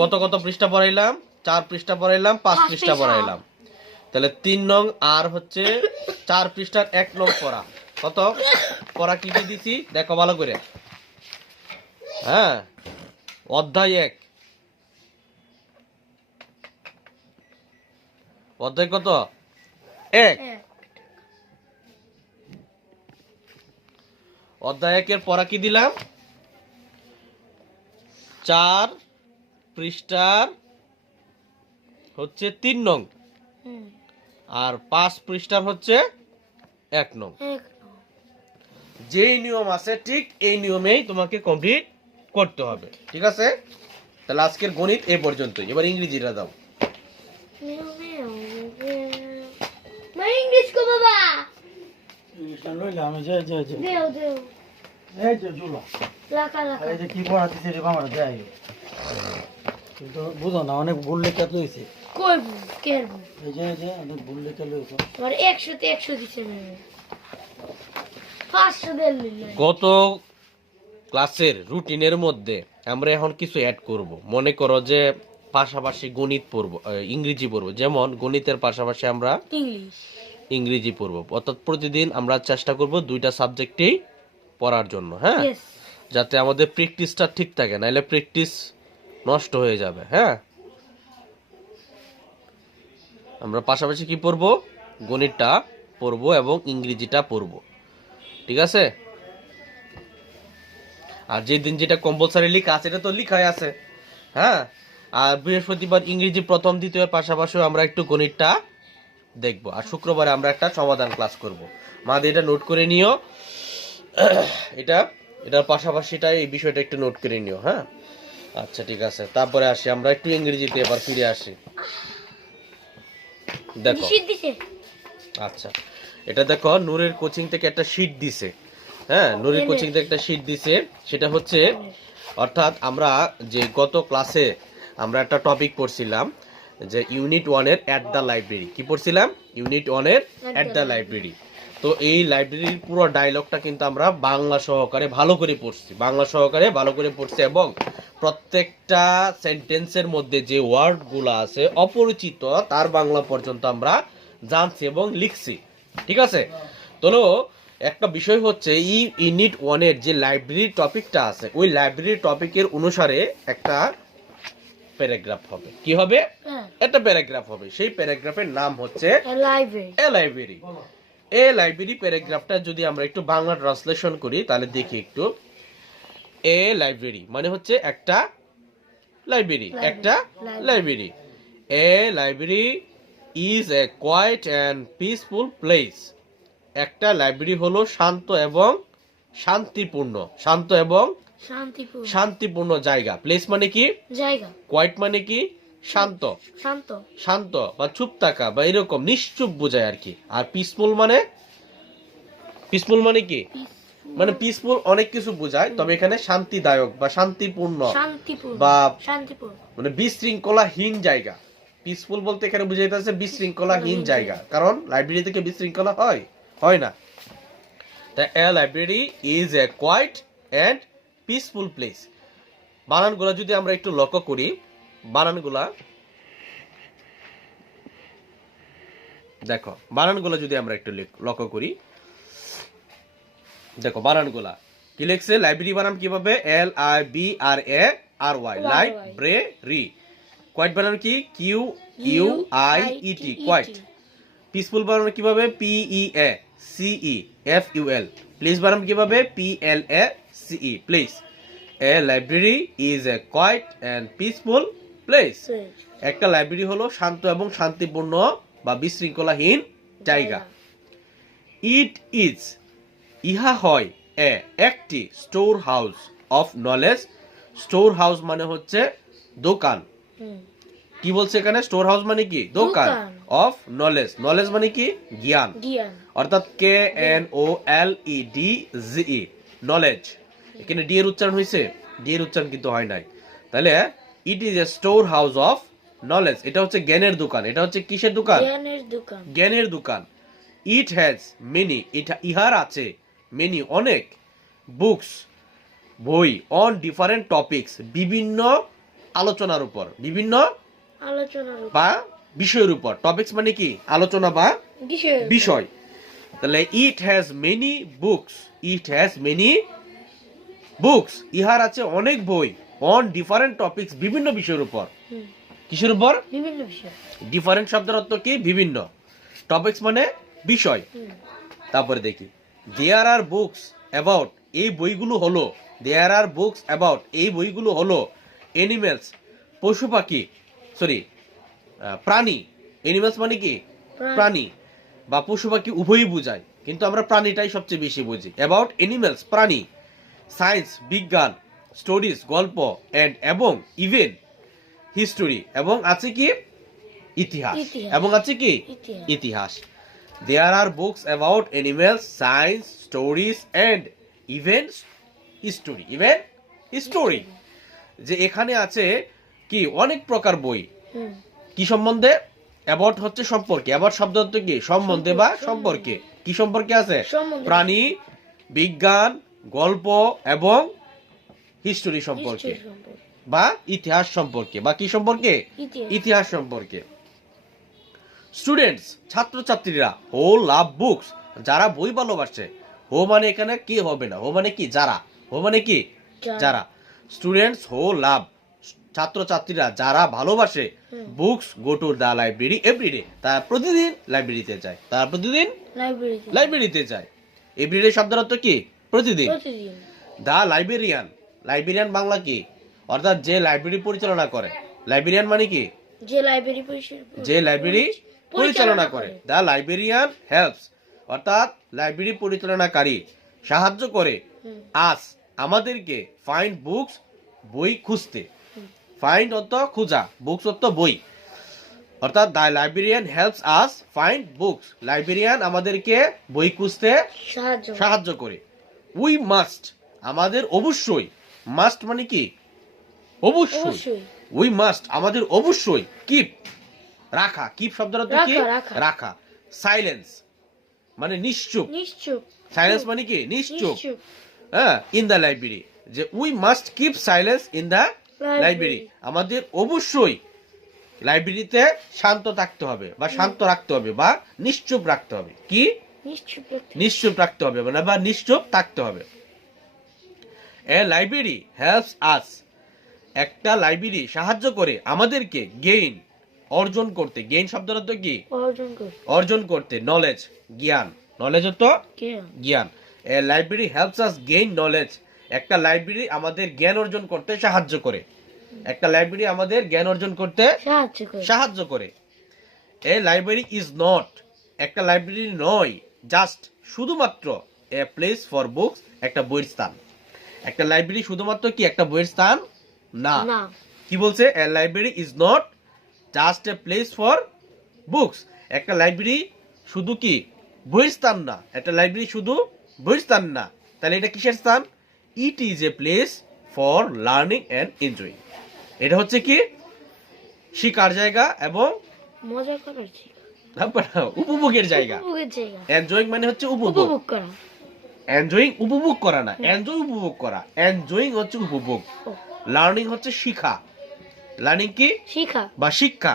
কত কত পৃষ্ঠা পড়াইলাম? 4 পৃষ্ঠা পড়াইলাম, 5 পৃষ্ঠা পড়াইলাম। তাহলে 3 নং আর হচ্ছে 4 পৃষ্ঠার 1 নং পড়া। কত পড়া কি কি দিছি দেখো ভালো করে। হ্যাঁ, অধ্যায় 1, অধ্যায় কত? 1। অধ্যায় 1 এর পড়া কি দিলাম? 4 পৃষ্ঠার হচ্ছে 3 নং, হুম, আর 5 পৃষ্ঠার হচ্ছে 1 নং। এক যেই নিয়ম আছে ঠিক এই নিয়মেই তোমাকে কমপ্লিট করতে হবে, ঠিক আছে? তাহলে আজকের গণিত এই পর্যন্তই। এবার ইংরেজিটা দাও। মা ইংলিশ কো বাবা ইংলিশটা লইলে আমি যে দেও দেও এই যে জুলো লাকা আর লাকা এই যে কি পড়াতেছে এরকম আমার দেয় কিন্তু বুঝো না অনেক ভুল লেখা লইছে করব করব এই যে অনেক ভুল লেখা লইছে আর 100 তে 100 দিছে না 500 দেন নিলে গত ক্লাসের রুটিনের মধ্যে আমরা এখন কিছু অ্যাড করব। মনে করো যে পাশাপাশি গণিত পড়বো, ইংরেজি পড়বো, যেমন গণিতের পাশাপাশি আমরা ইংলিশ ইংরেজি পড়বো। অর্থাৎ প্রতিদিন আমরা চেষ্টা করব 2টা সাবজেক্টেই পড়ার জন্য, হ্যাঁ, ইয়েস যাতে আমাদের প্র্যাকটিসটা ঠিক থাকে, নাহলে প্র্যাকটিস নষ্ট হয়ে যাবে। হ্যাঁ, আমরা পাশাপাশি কি পড়বো? গণিতটা পড়বো এবং ইংরেজিটা পড়বো, ঠিক আছে? আর যেদিন যেটা কম্পালসারি লেখা আছে এটা তো লেখাই আছে, হ্যাঁ। আর বৃহস্পতিবার ইংরেজি প্রথম দ্বিতীয় পাশাপাশি আমরা একটু গণিতটা দেখবো, আর শুক্রবারে আমরা একটা সমাধান ক্লাস করব। মাদি এটা নোট করে নিও, এটার পাশাপাশিটা এই বিষয়টা একটু নোট করে নিও, হ্যাঁ। আচ্ছা ঠিক আছে, তারপরে আসি আমরা একটু ইংরেজিতে এবার ফিরে আসি। দেখো, নিষিদ্ধ দিছে আচ্ছা এটা দেখো, নূরের কোচিং থেকে একটা শীট দিছে, হ্যাঁ, নূরের কোচিং থেকে একটা শীট দিছে। সেটা হচ্ছে, অর্থাৎ আমরা যে গত ক্লাসে আমরা একটা টপিক পড়ছিলাম যে ইউনিট 1 এর অ্যাট দ্য লাইব্রেরি। কি পড়ছিলাম? ইউনিট 1 এর অ্যাট দ্য লাইব্রেরি। তো এই লাইব্রেরির পুরো ডায়লগটা কিন্তু আমরা বাংলা সহকারে ভালো করে পড়ছি, বাংলা সহকারে ভালো করে পড়ছি, এবং প্রত্যেকটা সেন্টেন্সের মধ্যে যে ওয়ার্ডগুলো আছে অপরিচিত তার বাংলা পর্যন্ত আমরা জানছি এবং লিখছি, ঠিক আছে? তো একটা বিষয় হচ্ছে এই ইউনিট 1 এর যে লাইব্রেরি টপিকটা আছে, ওই লাইব্রেরি টপিকের অনুসারে একটা প্যারাগ্রাফ হবে। কি হবে? হ্যাঁ একটা প্যারাগ্রাফ হবে। সেই প্যারাগ্রাফের নাম হচ্ছে library a library. A library প্যারাগ্রাফটা যদি আমরা একটু বাংলা ট্রান্সলেশন করি তাহলে দেখি একটু। এ লাইব্রেরি মানে হচ্ছে একটা লাইব্রেরি, একটা library. A library is a quiet and peaceful place. একটা লাইব্রেরি হলো শান্ত এবং শান্তিপূর্ণ, শান্ত এবং শান্তিপূর্ণ শান্তিপূর্ণ জায়গা। প্লেস মানে কি? জায়গা। কোয়াইট মানে কি? শান্ত, শান্ত শান্ত বা চুপ থাকা বা এরকম নিশ্চুপ বোঝায় আর কি। আর পিসফুল মানে, পিসফুল মানে কি? মানে পিসফুল অনেক কিছু বোঝায়, তবে এখানে শান্তিদায়ক বা শান্তিপূর্ণ শান্তিপূর্ণ বা শান্তিপূর্ণ মানে বিশৃঙ্খলাহীন জায়গা। পিসফুল বলতে এখানে বুঝাইতেছে বিশৃঙ্খলাহীন জায়গা, কারণ লাইব্রেরি থেকে বিশৃঙ্খলা হয় না। The a library is a quiet and peaceful place. বানানগুলো যদি আমরা একটু লক্ষ্য করি, বানানগুলা দেখো, বানানগুলো যদি আমরা একটু লক্ষ্য করি, দেখো বানানগুলা কি লিখছে। লাইব্রেরি বানান কিভাবে? LIBRARY, library. কোয়াইট বানান কি? QUIET, quite. পিসফুল বানান কিভাবে? PEACEFUL। প্লেস বানান কিভাবে? PLACE, place. A library is a quiet and peaceful place. একটা লাইব্রেরি হলো শান্ত এবং শান্তিপূর্ণ বা বিশৃঙ্খলাহীন জায়গা। ইট ইজ, ইহা হয়, একটি store house of knowledge. Store house মানে হচ্ছে দোকান। কি বলছে এখানে? স্টোর হাউস মানে কি? দোকান। অফ নলেজ, নলেজ মানে কি? জ্ঞান, অর্থাৎ KNOLEDGE, নলেজ। এখানে ডি এর উচ্চারণ হয়েছে? ডি এর উচ্চারণ কিন্তু হয় নাই। তাহলে ইট is A store house of knowledge, এটা হচ্ছে জ্ঞানের দোকান। এটা হচ্ছে কিসের দোকান? জ্ঞানের দোকান, জ্ঞানের দোকান। ইট হ্যাজ মেনি, ইহার আছে, মেনি অনেক, বুকস বই, অন ডিফারেন্ট টপিকস, বিভিন্ন আলোচনার উপর, বিভিন্ন আলোচনার বা বিষয়ের উপর। টপিকস মানে কি? আলোচনা বা বিষয়। তাহলে it has many books, it has many books, ইহার আছে অনেক বই, অন ডিফারেন্ট টপিকস, বিভিন্ন বিষয়ের উপর। কিসের উপর? বিভিন্ন বিষয়। ডিফারেন্ট শব্দের অর্থ কি? বিভিন্ন। টপিকস মানে বিষয়। তারপরে দেখি, দেয়ার আর বুকস অ্যাবাউট এই বইগুলো হলো, দেয়ার আর বুকস অ্যাবাউট, এই বইগুলো হলো অ্যানিমেলস, পশু পাখি, সরি প্রাণী। অ্যানিমেলস মানে কি? প্রাণী বা পশু পাখি উভয়ই বোঝায়, কিন্তু আমরা প্রাণীটাই সবচেয়ে বেশি বুঝি। অ্যাবাউট অ্যানিমেলস প্রাণী, সায়েন্স বিজ্ঞান, স্টোরিজ গল্প, এন্ড এবং ইভেন হিস্টোরি, এবং আছে কি ইতিহাস, ইতিহাস। এবং আছে কি ইতিহাস। ইতিহাস। There are books about animals, science, stories and even history. যে এখানে আছে কি অনেক প্রকার বই। হুম। কি সম্বন্ধে? অ্যাবাউট হচ্ছে সম্পর্কে, অ্যাবাউট শব্দ হচ্ছে কি সম্বন্ধে বা সম্পর্কে। কি সম্পর্কে আছে? সম্বন্ধে। প্রাণী, বিজ্ঞান, গল্প এবং হিস্টোরি সম্পর্কে, হিস্ট্রি সম্পর্কে। বা ইতিহাস সম্পর্কে, বা কি সম্পর্কে? ইতিহাস। ইতিহাস সম্পর্কে। স্টুডেন্টস ছাত্রছাত্রীরা হো লাভ বুকস, যারা বই ভালোবাসে। হো মানে এখানে কি হবে না, হো মানে কি যারা, হো মানে কি যারা। যারা। স্টুডেন্টস হো লাভ, ছাত্রছাত্রীরা যারা ভালোবাসে books go to the library every day, তারা প্রতিদিন লাইব্রেরিতে যায়, তারা প্রতিদিন লাইব্রেরিতে। লাইব্রেরিতে যায়। এভরিডে শব্দের অর্থ কি? প্রতিদিন। প্রতিদিন। দা লাইব্রেরিয়ান, লাইব্রেরিয়ান বাংলা কি? অর্থাৎ যে লাইব্রেরি পরিচালনা করে। লাইব্রেরিয়ান মানে কি? যে লাইব্রেরি যে লাইব্রেরি পরিচালনা করে। দা লাইব্রেরিয়ান হেল্পস, অর্থাৎ লাইব্রেরি পরিচালনাকারী সাহায্য করে আস, আমাদেরকে, ফাইন্ড বুকস, বই খুঁজতে। ফাইন্ড অর্থ খোঁজা, বুকস অর্থ বই। অর্থাৎ the librarian helps us find books, librarian আমাদেরকে বই খুঁজতে সাহায্য। সাহায্য করে। উই মাস্ট, আমাদের অবশ্যই। মাস্ট মানে কি? অবশ্যই। অবশ্যই। উই মাস্ট, আমাদের অবশ্যই। কিপ, রাখা। কিপ শব্দের অর্থ কি? রাখা। রাখা। সাইলেন্স মানে নিশ্চুপ। নিশ্চুপ। সাইলেন্স মানে কি? নিশ্চুপ। নিশ্চুপ। হ্যাঁ, ইন দা লাইব্রেরি, যে we must keep silence in the library. Library, আমাদের অবশ্যই লাইব্রেরিতে শান্ত থাকতে হবে, বা শান্ত রাখতে হবে, বা নিশ্চুপ রাখতে হবে। কি? নিশ্চুপ। নিশ্চুপ রাখতে হবে, মানে বা নিশ্চুপ থাকতে হবে। এ লাইব্রেরি হেল্পস আস, একটা লাইব্রেরি সাহায্য করে আমাদেরকে গেইন, অর্জন করতে। গেইন শব্দের অর্থ কি? অর্জন করে। অর্জন করতে। নলেজ, জ্ঞান। নলেজ অর্থ কে? জ্ঞান। A library helps us gain knowledge, একটা লাইব্রেরি আমাদের জ্ঞান অর্জন করতে সাহায্য করে। একটা লাইব্রেরি আমাদের জ্ঞান অর্জন করতে সাহায্য করে। সাহায্য করে। এ লাইব্রেরি ইজ নট, একটা লাইব্রেরি নয়, জাস্ট শুধুমাত্র, এ প্লেস ফর বুকস, একটা বইয়ের স্থান। একটা লাইব্রেরি শুধুমাত্র কি একটা বইয়ের স্থান না। না। কি বলছে? A library is not just a place for books, একটা লাইব্রেরি শুধু কি বইয়ের স্থান না। একটা লাইব্রেরি শুধু বইয়ের স্থান না, তাহলে এটা কিসের স্থান? It is a place for learning and enjoying, এটা হচ্ছে কি শিকার জায়গা এবং মজা করার ছিল। উপভোগের জায়গা। উপভোগের জায়গা। এনজয়িং মানে হচ্ছে উপভোগ। উপভোগ করা। এনজয়িং উপভোগ করা না, এনজয় উপভোগ করা। এনজয়িং হচ্ছে উপভোগ, ও, লার্নিং হচ্ছে শিখা। লার্নিং কি? শিখা। বা শিক্ষা।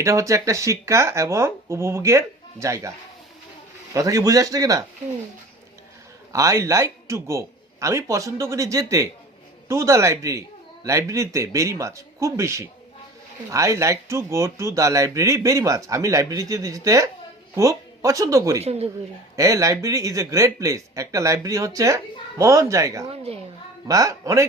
এটা হচ্ছে একটা শিক্ষা এবং উপভোগের জায়গা। কথা কি বুঝে আসছে কিনা? হুম। আই লাইক টু গো, আমি পছন্দ করি যেতে। টু দ্য লাইব্রেরি, লাইব্রেরিতে। ভেরি মাচ, খুব বেশি। I like to go to the library very much, আমি লাইব্রেরিতে যেতে খুব পছন্দ করি। পছন্দ করি। A library is a great place, একটা লাইব্রেরি হচ্ছে মহান জায়গা, কোন জায়গা? বা অনেক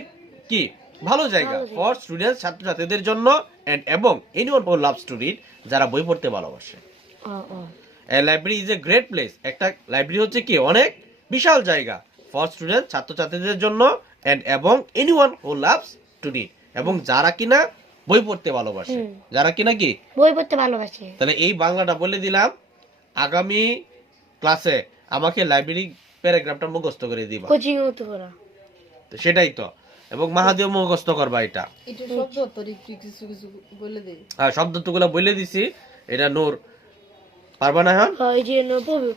কি ভালো জায়গা। ভালো জায়গা। ফর স্টুডেন্টস, ছাত্রছাত্রীদের জন্য, এন্ড এবং anyone who loves to read, যারা বই পড়তে ভালোবাসে। ও, ও। A library is a great place, একটা লাইব্রেরি হচ্ছে কি অনেক বিশাল জায়গা। ফর স্টুডেন্ট, ছাত্রছাত্রীদের জন্য, এন্ড এবং anyone who loves to read, এবং যারা কিনা বই পড়তে ভালোবাসে। হুম। যারা কিনা কি বই পড়তে ভালোবাসে। তাহলে এই বাংলাটা বলে দিলাম। আগামী ক্লাসে আমাকে লাইব্রেরি প্যারাগ্রাফটা মুখস্থ করে দিবা। কোচিং হতে করা। তো সেটাই তো, এবং মাহাদিও মুখস্থ করবা এটা। এটা শব্দ তোর একটু কিছু কিছু বলে দে। আর শব্দ তোগুলা বলে দিছি, এটা নূর পারবা না এখন? হয় যে নববী।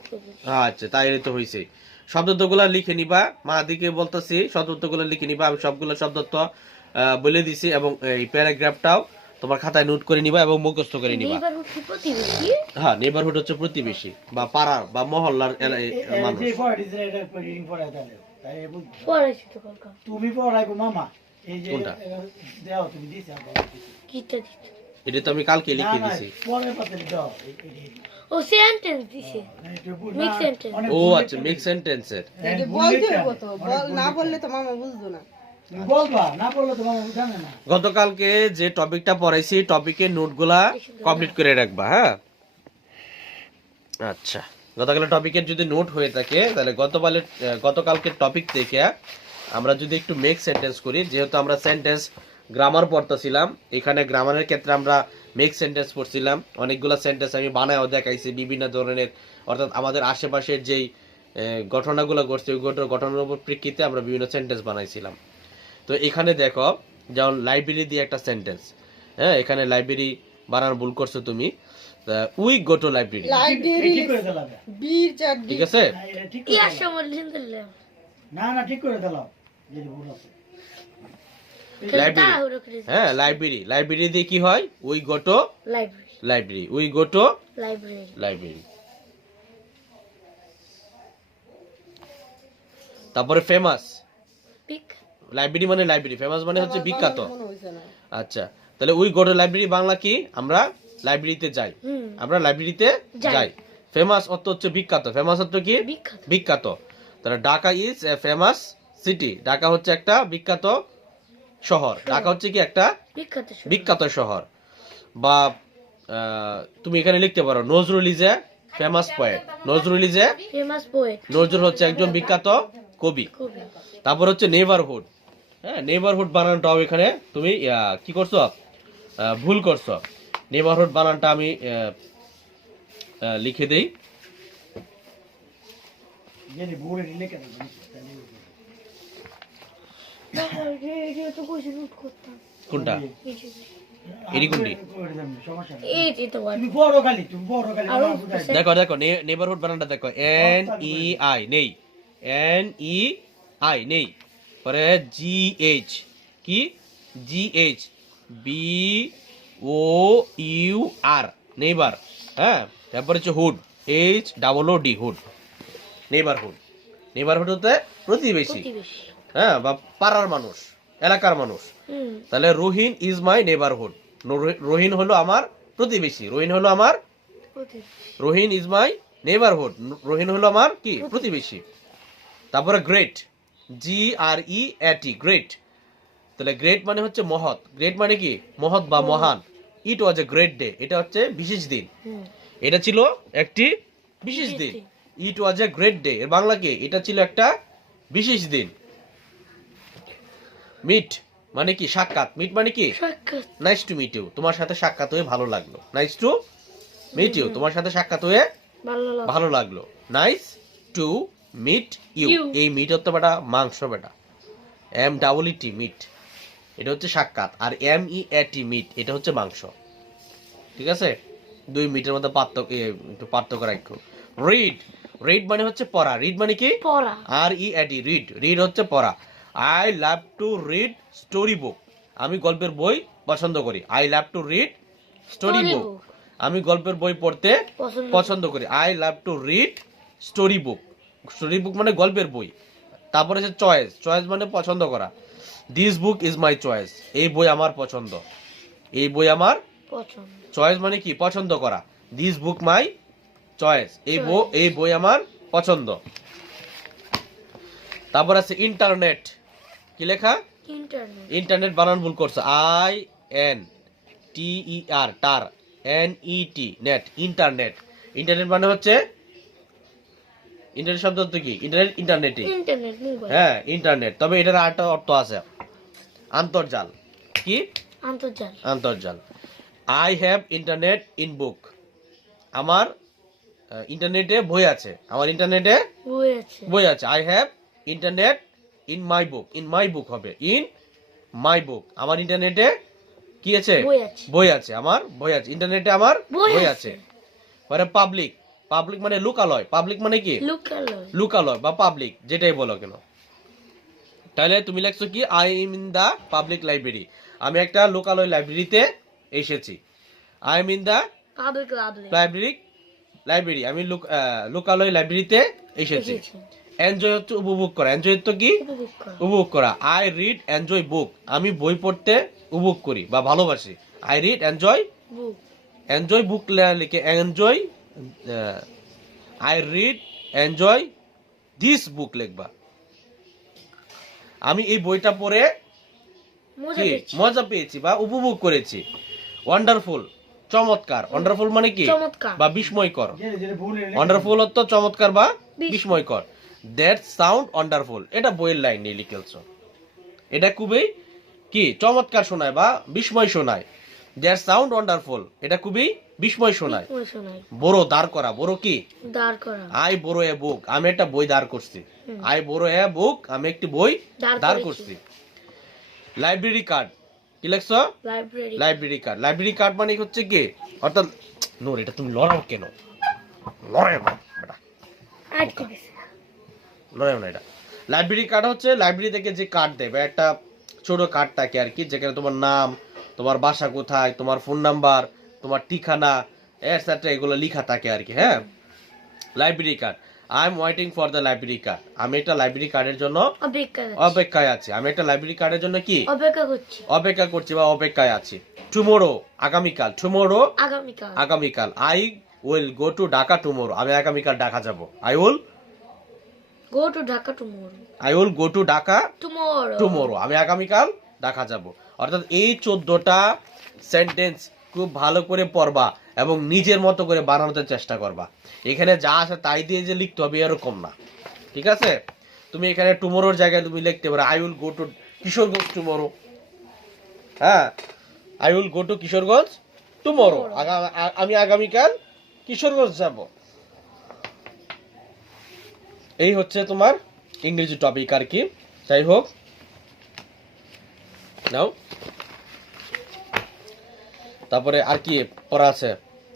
আচ্ছা, তাই তো হইছে। শব্দগুলা লিখে নিবা, মাহাদিকে বলতেছি শব্দগুলো লিখে নিবা। আমি সবগুলো শব্দ বলে দিছি, এবং এই প্যারাগ্রাফটাও তোমার খাতায় নোট করে নিবা এবং মুখস্থ করে নিবা। নেইবারহুড কি প্রতিবেশী? হ্যাঁ, নেইবারহুড হচ্ছে প্রতিবেশী বা পাড়ার বা মহল্লার মানুষ। যে পড়াইছে এটা রিডিং পড়াই তাহলে তাই বুঝ পড়াইছি তো কালকা। তুমি পড়াইবো মামা এই যে কোনটা? দাও তুমি দিছ কিটা দিত। এটা তো আমি কালকে লিখে না দিছি। পরে পাতে দাও ও সেন্টেন্স দিছে মিক্স সেন্টেন্স ও আচ্ছা মিক্স সেন্টেন্সের এটা বলতে হবে তো, না বললে তো মামা বুঝতো না। বলবা না বললে তোমার জানে না। গতকালকে যে টপিকটা পড়াইছি টপিকের নোটগুলা কমপ্লিট করে রাখবা, হ্যাঁ? আচ্ছা, গতকালের টপিকের যদি নোট হয়ে থাকে তাহলে গতকালকের টপিক থেকে আমরা যদি একটু মেক সেন্টেন্স করি, যেহেতু আমরা সেন্টেন্স গ্রামার পড়তেছিলাম, এখানে গ্রামারের ক্ষেত্রে আমরা মেক সেন্টেন্স পড়ছিলাম। অনেকগুলো সেন্টেন্স আমি বানায়ও দেখাইছি বিভিন্ন ধরনের, অর্থাৎ আমাদের আশেপাশের যেই ঘটনাগুলো ঘটছে ওই ঘটনার উপর প্রেক্ষিতে আমরা বিভিন্ন সেন্টেন্স বানাইছিলাম। তো এখানে দেখো, যেমন লাইব্রেরি দিয়ে একটা সেন্টেন্স, হ্যাঁ, এখানে লাইব্রেরি বানানো ভুল করছো তুমি। We go to library, library ঠিক করে দিলাম। বীর চার ঠিক আছে? ঠিক ইয়ার সময় লিখতে দিলাম না না ঠিক করে দিলাম। যদি ভুল আছে লাইব্রেরি, হ্যাঁ, লাইব্রেরি দিয়ে কি হয়? We go to library, we go to library. তারপরে ফেমাস, লাইব্রেরি মানে লাইব্রেরি, ফেমাস মানে হচ্ছে বিখ্যাত। মনে হইছে না। আচ্ছা, তাহলে we go to library Bangla কি? আমরা লাইব্রেরিতে যাই, আমরা লাইব্রেরিতে যাই। ফেমাস অর্থ হচ্ছে বিখ্যাত, ফেমাস অর্থ কি? বিখ্যাত। তাহলে Dhaka is a famous city, Dhaka হচ্ছে একটা বিখ্যাত শহর, ঢাকা হচ্ছে কি একটা বিখ্যাত শহর। বা তুমি এখানে লিখতে পারো Nazrul is a famous poet, Nazrul is a Nazrul হচ্ছে একজন বিখ্যাত কবি। তারপর হচ্ছে নেইবারহুড, হ্যাঁ, নেইবারহুড বানানটাও এখানে তুমি কি করছো? ভুল করছো। নেইবারহুড বানানটা আমি লিখে দেই। যদি ভুল লিখে দিলাম কোনটা? এডি কোনটি? সমস্যা নেই। এই তো তুমি বড় খালি দেখো দেখো, নেইবারহুড বানানটা দেখো, এন ই আই নেই, এন ই আই নেই, পরে জি এইচ কি? G H B O U R, neighbour, হ্যাঁ। তারপরে হচ্ছে hood, H double O D, hood, neighbourhood. Neighbourhood হতে প্রতিবেশী, হ্যাঁ, বা পাড়ার মানুষ, এলাকার মানুষ। তাহলে Rohin is my neighbourhood, Rohin হলো আমার প্রতিবেশী, রোহিন হলো আমার, Rohin is my neighbourhood, Rohin হলো আমার কি? প্রতিবেশী। তারপরে great, G R E A T, great. তাহলে গ্রেট মানে হচ্ছে মহৎ, গ্রেট মানে কি? মহৎ বা মহান। ইট ওয়াজ এ গ্রেট ডে, এটা হচ্ছে বিশেষ দিন, এটা ছিল একটি বিশেষ দিন। ইট ওয়াজ এ গ্রেট ডে এর বাংলা কি? এটা ছিল একটা বিশেষ দিন। মিট মানে কি? সাক্ষাৎ। মিট মানে কি? নাইস টু মিট ইউ, তোমার সাথে সাক্ষাৎ হয়ে ভালো লাগলো। নাইস টু মিট ইউ, তোমার সাথে সাক্ষাৎ হয়ে ভালো লাগলো। নাইস টু মিট ইউ, এই মিট হচ্ছে বেটা মাংস, বেটা এম ডাবল ই টি, মিট, এটা হচ্ছে সাক্ষাৎ। আর M E A T, meet, এটা হচ্ছে মাংস। ঠিক আছে? দুই মিটের মধ্যে একটু পার্থক্য রাখো। রিড, রিড মানে হচ্ছে পড়া, রিড মানে কি? আর E A T, read, read হচ্ছে পড়া। I love to read story book, আমি গল্পের বই পছন্দ করি। I love to read story book, আমি গল্পের বই পড়তে পছন্দ করি। I love to read story book, story book মানে গল্পের বই। তারপরে হচ্ছে চয়েস, চয়েস মানে পছন্দ করা। This book is my choice, এই বই আমার পছন্দ, এই বই আমার পছন্দ। চয়েস মানে কি? পছন্দ করা। দিস বুক মাই চয়েস, এই বই আমার পছন্দ। তারপর আছে ইন্টারনেট, কি লেখা? ইন্টারনেট বানান ভুল করছো, আই এন টি ই আর, টার, এন ই টি, নেট, ইন্টারনেট। ইন্টারনেট মানে হচ্ছে, ইন্টারনেট শব্দ অর্থ কি? ইন্টারনেট, ইন্টারনেটে, হ্যাঁ, ইন্টারনেট। তবে এটার আরেকটা অর্থ আছে, আন্তর্জাল। কি? আন্তর্জাল। I have internet in book, আমার ইন্টারনেটে বই আছে, আমার ইন্টারনেটে বই আছে। I have internet in my book, in my book হবে ইন মাই বুক, আমার ইন্টারনেটে কি আছে? বই আছে, আমার বই আছে, ইন্টারনেটে আমার বই আছে। পরে পাবলিক, পাবলিক মানে লোকালয়, পাবলিক মানে কি? লোকালয় বা পাবলিক, যেটাই বলো কেন। তাহলে তুমি লিখছো কি? I am in the public library, আমি একটা লোকালয় লাইব্রেরিতে এসেছি। I am in the library, আমি লোকালয় লাইব্রেরিতে এসেছি। এনজয় হচ্ছে উপভোগ করা, এনজয় তো কি? উপভোগ করা। আই রিড এনজয় বুক, আমি বই পড়তে উপভোগ করি বা ভালোবাসি। I read enjoy book, enjoy book লিখে enjoy I read enjoy this book লিখবা। আমি এই বইটা পড়ে মজা কি পেয়েছি। মজা পেয়েছি বা উপভোগ করেছি। ওয়ান্ডারফুল, চমৎকার। ওয়ান্ডারফুল মানে কি? চমৎকার। বা বিস্ময়কর। যেটা ভুল ওয়ান্ডারফুল অর্থ চমৎকার বা বিস্ময়কর। দ্যাট সাউন্ড ওয়ান্ডারফুল, এটা বইয়ের লাইন নিয়ে লিখেছো। এটা খুবই কি চমৎকার শোনায় বা বিস্ময় শোনায়। দ্যাট সাউন্ড ওয়ান্ডারফুল, এটা খুবই বিস্ময় শোনায়। ওই শোনাই। বড় দাঁড় করা, বড় কি? দাঁড় করা। আই বড় এ বুক, আমি একটা বই দাঁড় করছি। আই বড় এ বুক, আমি একটি বই দাঁড় দাঁড় করেছি। করছি। লাইব্রেরি কার্ড, কি লিখছো? Library. Library card. Library card মানে হচ্ছে কি, অর্থাৎ নূর এটা তুমি লড়াও কেন? লড়াও না বেটা, আট করেছে। লড়াও না। এটা লাইব্রেরি কার্ড হচ্ছে লাইব্রেরি থেকে যে কার্ড দেবে, একটা ছোট কার্ড থাকে আর কি, যেখানে তোমার নাম, তোমার বাসা কোথায়, তোমার ফোন নাম্বার, তোমার ঠিকানা এটসেট্রা এগুলো লেখা থাকে আর কি। হ্যাঁ, library card. I am waiting for the library card, আমি একটা লাইব্রেরি কার্ডের জন্য অপেক্ষায় আছি। আমি একটা লাইব্রেরি কার্ডের জন্য কি অপেক্ষা করছি। অপেক্ষা করছি বা অপেক্ষায় আছি। টুমোরো, আগামীকাল। টুমোরো, আগামীকাল। আগামীকাল। I will go two Dhaka tomorrow, আমি আগামীকাল ঢাকা যাব। I will go two Dhaka tomorrow. Go to Dhaka tomorrow. Tomorrow, আমি আগামীকাল ঢাকা যাব। অর্থাৎ এই 14টা সেন্টেন্স খুব ভালো করে পড়বা এবং নিজের মতো করে বানানোর চেষ্টা করবা। এখানে যা আছে তাই দিয়ে যে লিখতে হবে এরকম না, ঠিক আছে? তুমি এখানে টুমোরোর জায়গায় তুমি লিখতে পারো I will go to Kishoreganj tomorrow. হ্যাঁ, I will go to Kishoreganj tomorrow, আমি আগামীকাল কিশোরগঞ্জ যাব। এই হচ্ছে তোমার ইংরেজি টপিক আর কি। যাই হোক, নাও তারপরে আর কি পড়া আছে?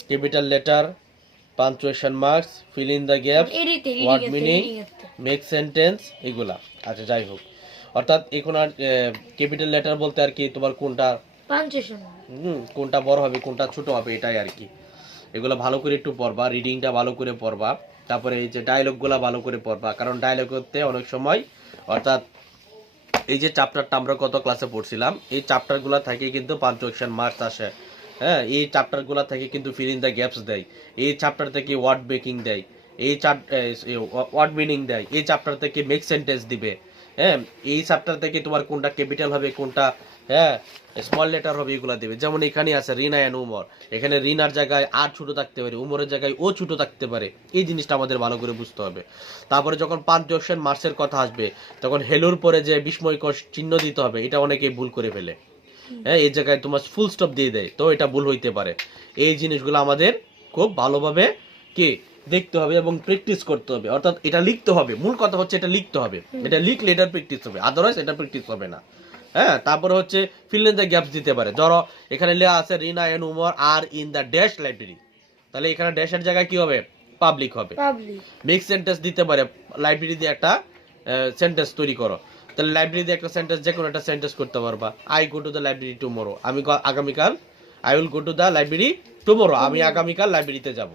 Capital letter, punctuation marks, fill in the gaps, word meaning, make sentence, এগুলা। আচ্ছা যাই হোক, অর্থাৎ এখন আর ক্যাপিটাল লেটার বলতে আর কি তোমার কোনটা পাঞ্চুয়েশন, কোনটা বড় হবে কোনটা ছোট হবে এটাই আর কি। এগুলো ভালো করে একটু পড়বা, রিডিংটা ভালো করে পড়বা। তারপরে এই যে ডায়লগগুলো ভালো করে পড়বা, কারণ ডায়লগ করতে অনেক সময়, অর্থাৎ এই যে চ্যাপ্টারটা আমরা কত ক্লাসে পড়ছিলাম, এই চ্যাপ্টারগুলো থেকে কিন্তু পাঞ্চুয়েশন মার্কস আসে। হ্যাঁ, এই চ্যাপ্টারগুলো থেকে কিন্তু ফিল ইন দ্য গ্যাপস দেয়, এই চ্যাপ্টার থেকে ওয়ার্ড মেকিং দেয়, এই ওয়ার্ড মিনিং দেয়, এই চ্যাপ্টার থেকে মেক সেন্টেন্স দিবে। হ্যাঁ, এই চ্যাপ্টার থেকে তোমার কোনটা ক্যাপিটাল হবে কোনটা স্মল লেটার হবে এগুলো দেবে। যেমন এখানে আছে রিনা এন্ড উমর, এখানে রিনার জায়গায় আর ছোট থাকতে পারে, উমরের জায়গায় ও ছোট থাকতে পারে। এই জিনিসটা আমাদের ভালো করে বুঝতে হবে। তারপরে যখন পাঞ্চুয়েশন মার্কসের কথা আসবে, তখন হেলোর পরে যে বিস্ময়কর চিহ্ন দিতে হবে, এটা অনেকেই ভুল করে ফেলে। হ্যাঁ, এই জায়গায় তোমার ফুল স্টপ দিয়ে দেয়, তো এটা ভুল হইতে পারে। এই জিনিসগুলো আমাদের খুব ভালোভাবে কি দেখতে হবে এবং প্র্যাকটিস করতে হবে। অর্থাৎ এটা লিখতে হবে, মূল কথা হচ্ছে এটা লিখতে হবে। এটা লিখলে এটা প্র্যাকটিস হবে, আদারওয়াইজ এটা প্র্যাকটিস হবে না। হ্যাঁ, তারপরে হচ্ছে ফিল ইন দ্য গ্যাপস দিতে পারে। ধরো এখানে লেখা আছে Rina and Umar are in the dash library, তাহলে এখানে ড্যাশের জায়গায় কি হবে? পাবলিক হবে। মেক সেন্টেন্স দিতে পারে, লাইব্রেরি দিয়ে একটা সেন্টেন্স তৈরি করো। তাহলে লাইব্রেরি দিয়ে একটা সেন্টেন্স, যে কোনো একটা সেন্টেন্স করতে পারবা। I go to the library tomorrow, আমি আগামীকাল, I will go to the library tomorrow, আমি আগামীকাল লাইব্রেরিতে যাব।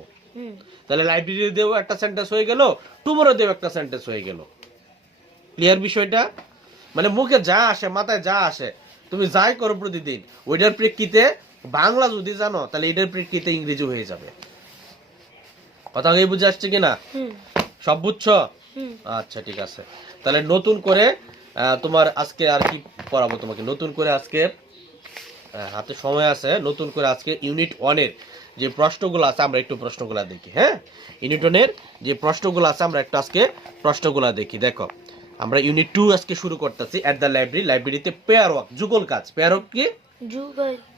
তাহলে লাইব্রেরি দিয়েও একটা সেন্টেন্স হয়ে গেল, টুমোরো দিয়েও একটা সেন্টেন্স হয়ে গেল। ক্লিয়ার বিষয়টা? মানে মুখে যা আসে, মাথায় যা আসে, তুমি যাই করো প্রতিদিন, ওইটার প্রেক্ষিতে বাংলা যদি জানো, তাহলে এটার প্রেক্ষিতে ইংরেজি হয়ে যাবে। কথা কি বুঝে আসছে কিনা? সব বুঝছো? আচ্ছা ঠিক আছে। তাহলে নতুন করে তোমার আজকে আর কি পড়াবো তোমাকে, নতুন করে আজকে হাতে সময় আছে, নতুন করে আজকে ইউনিট 1 এর যে প্রশ্নগুলো আছে আমরা একটু প্রশ্নগুলো দেখি। হ্যাঁ, ইউনিট 1 এর যে প্রশ্নগুলো আছে আমরা একটু আজকে প্রশ্নগুলো দেখি। দেখো, আমরা ইউনিট 2 আজকে শুরু করতেছি। এট দ্য লাইব্রেরি, লাইব্রেরিতে পেয়ার ওয়ার্ক, যুগল কাজ। পেয়ার ওয়ার্ক কি?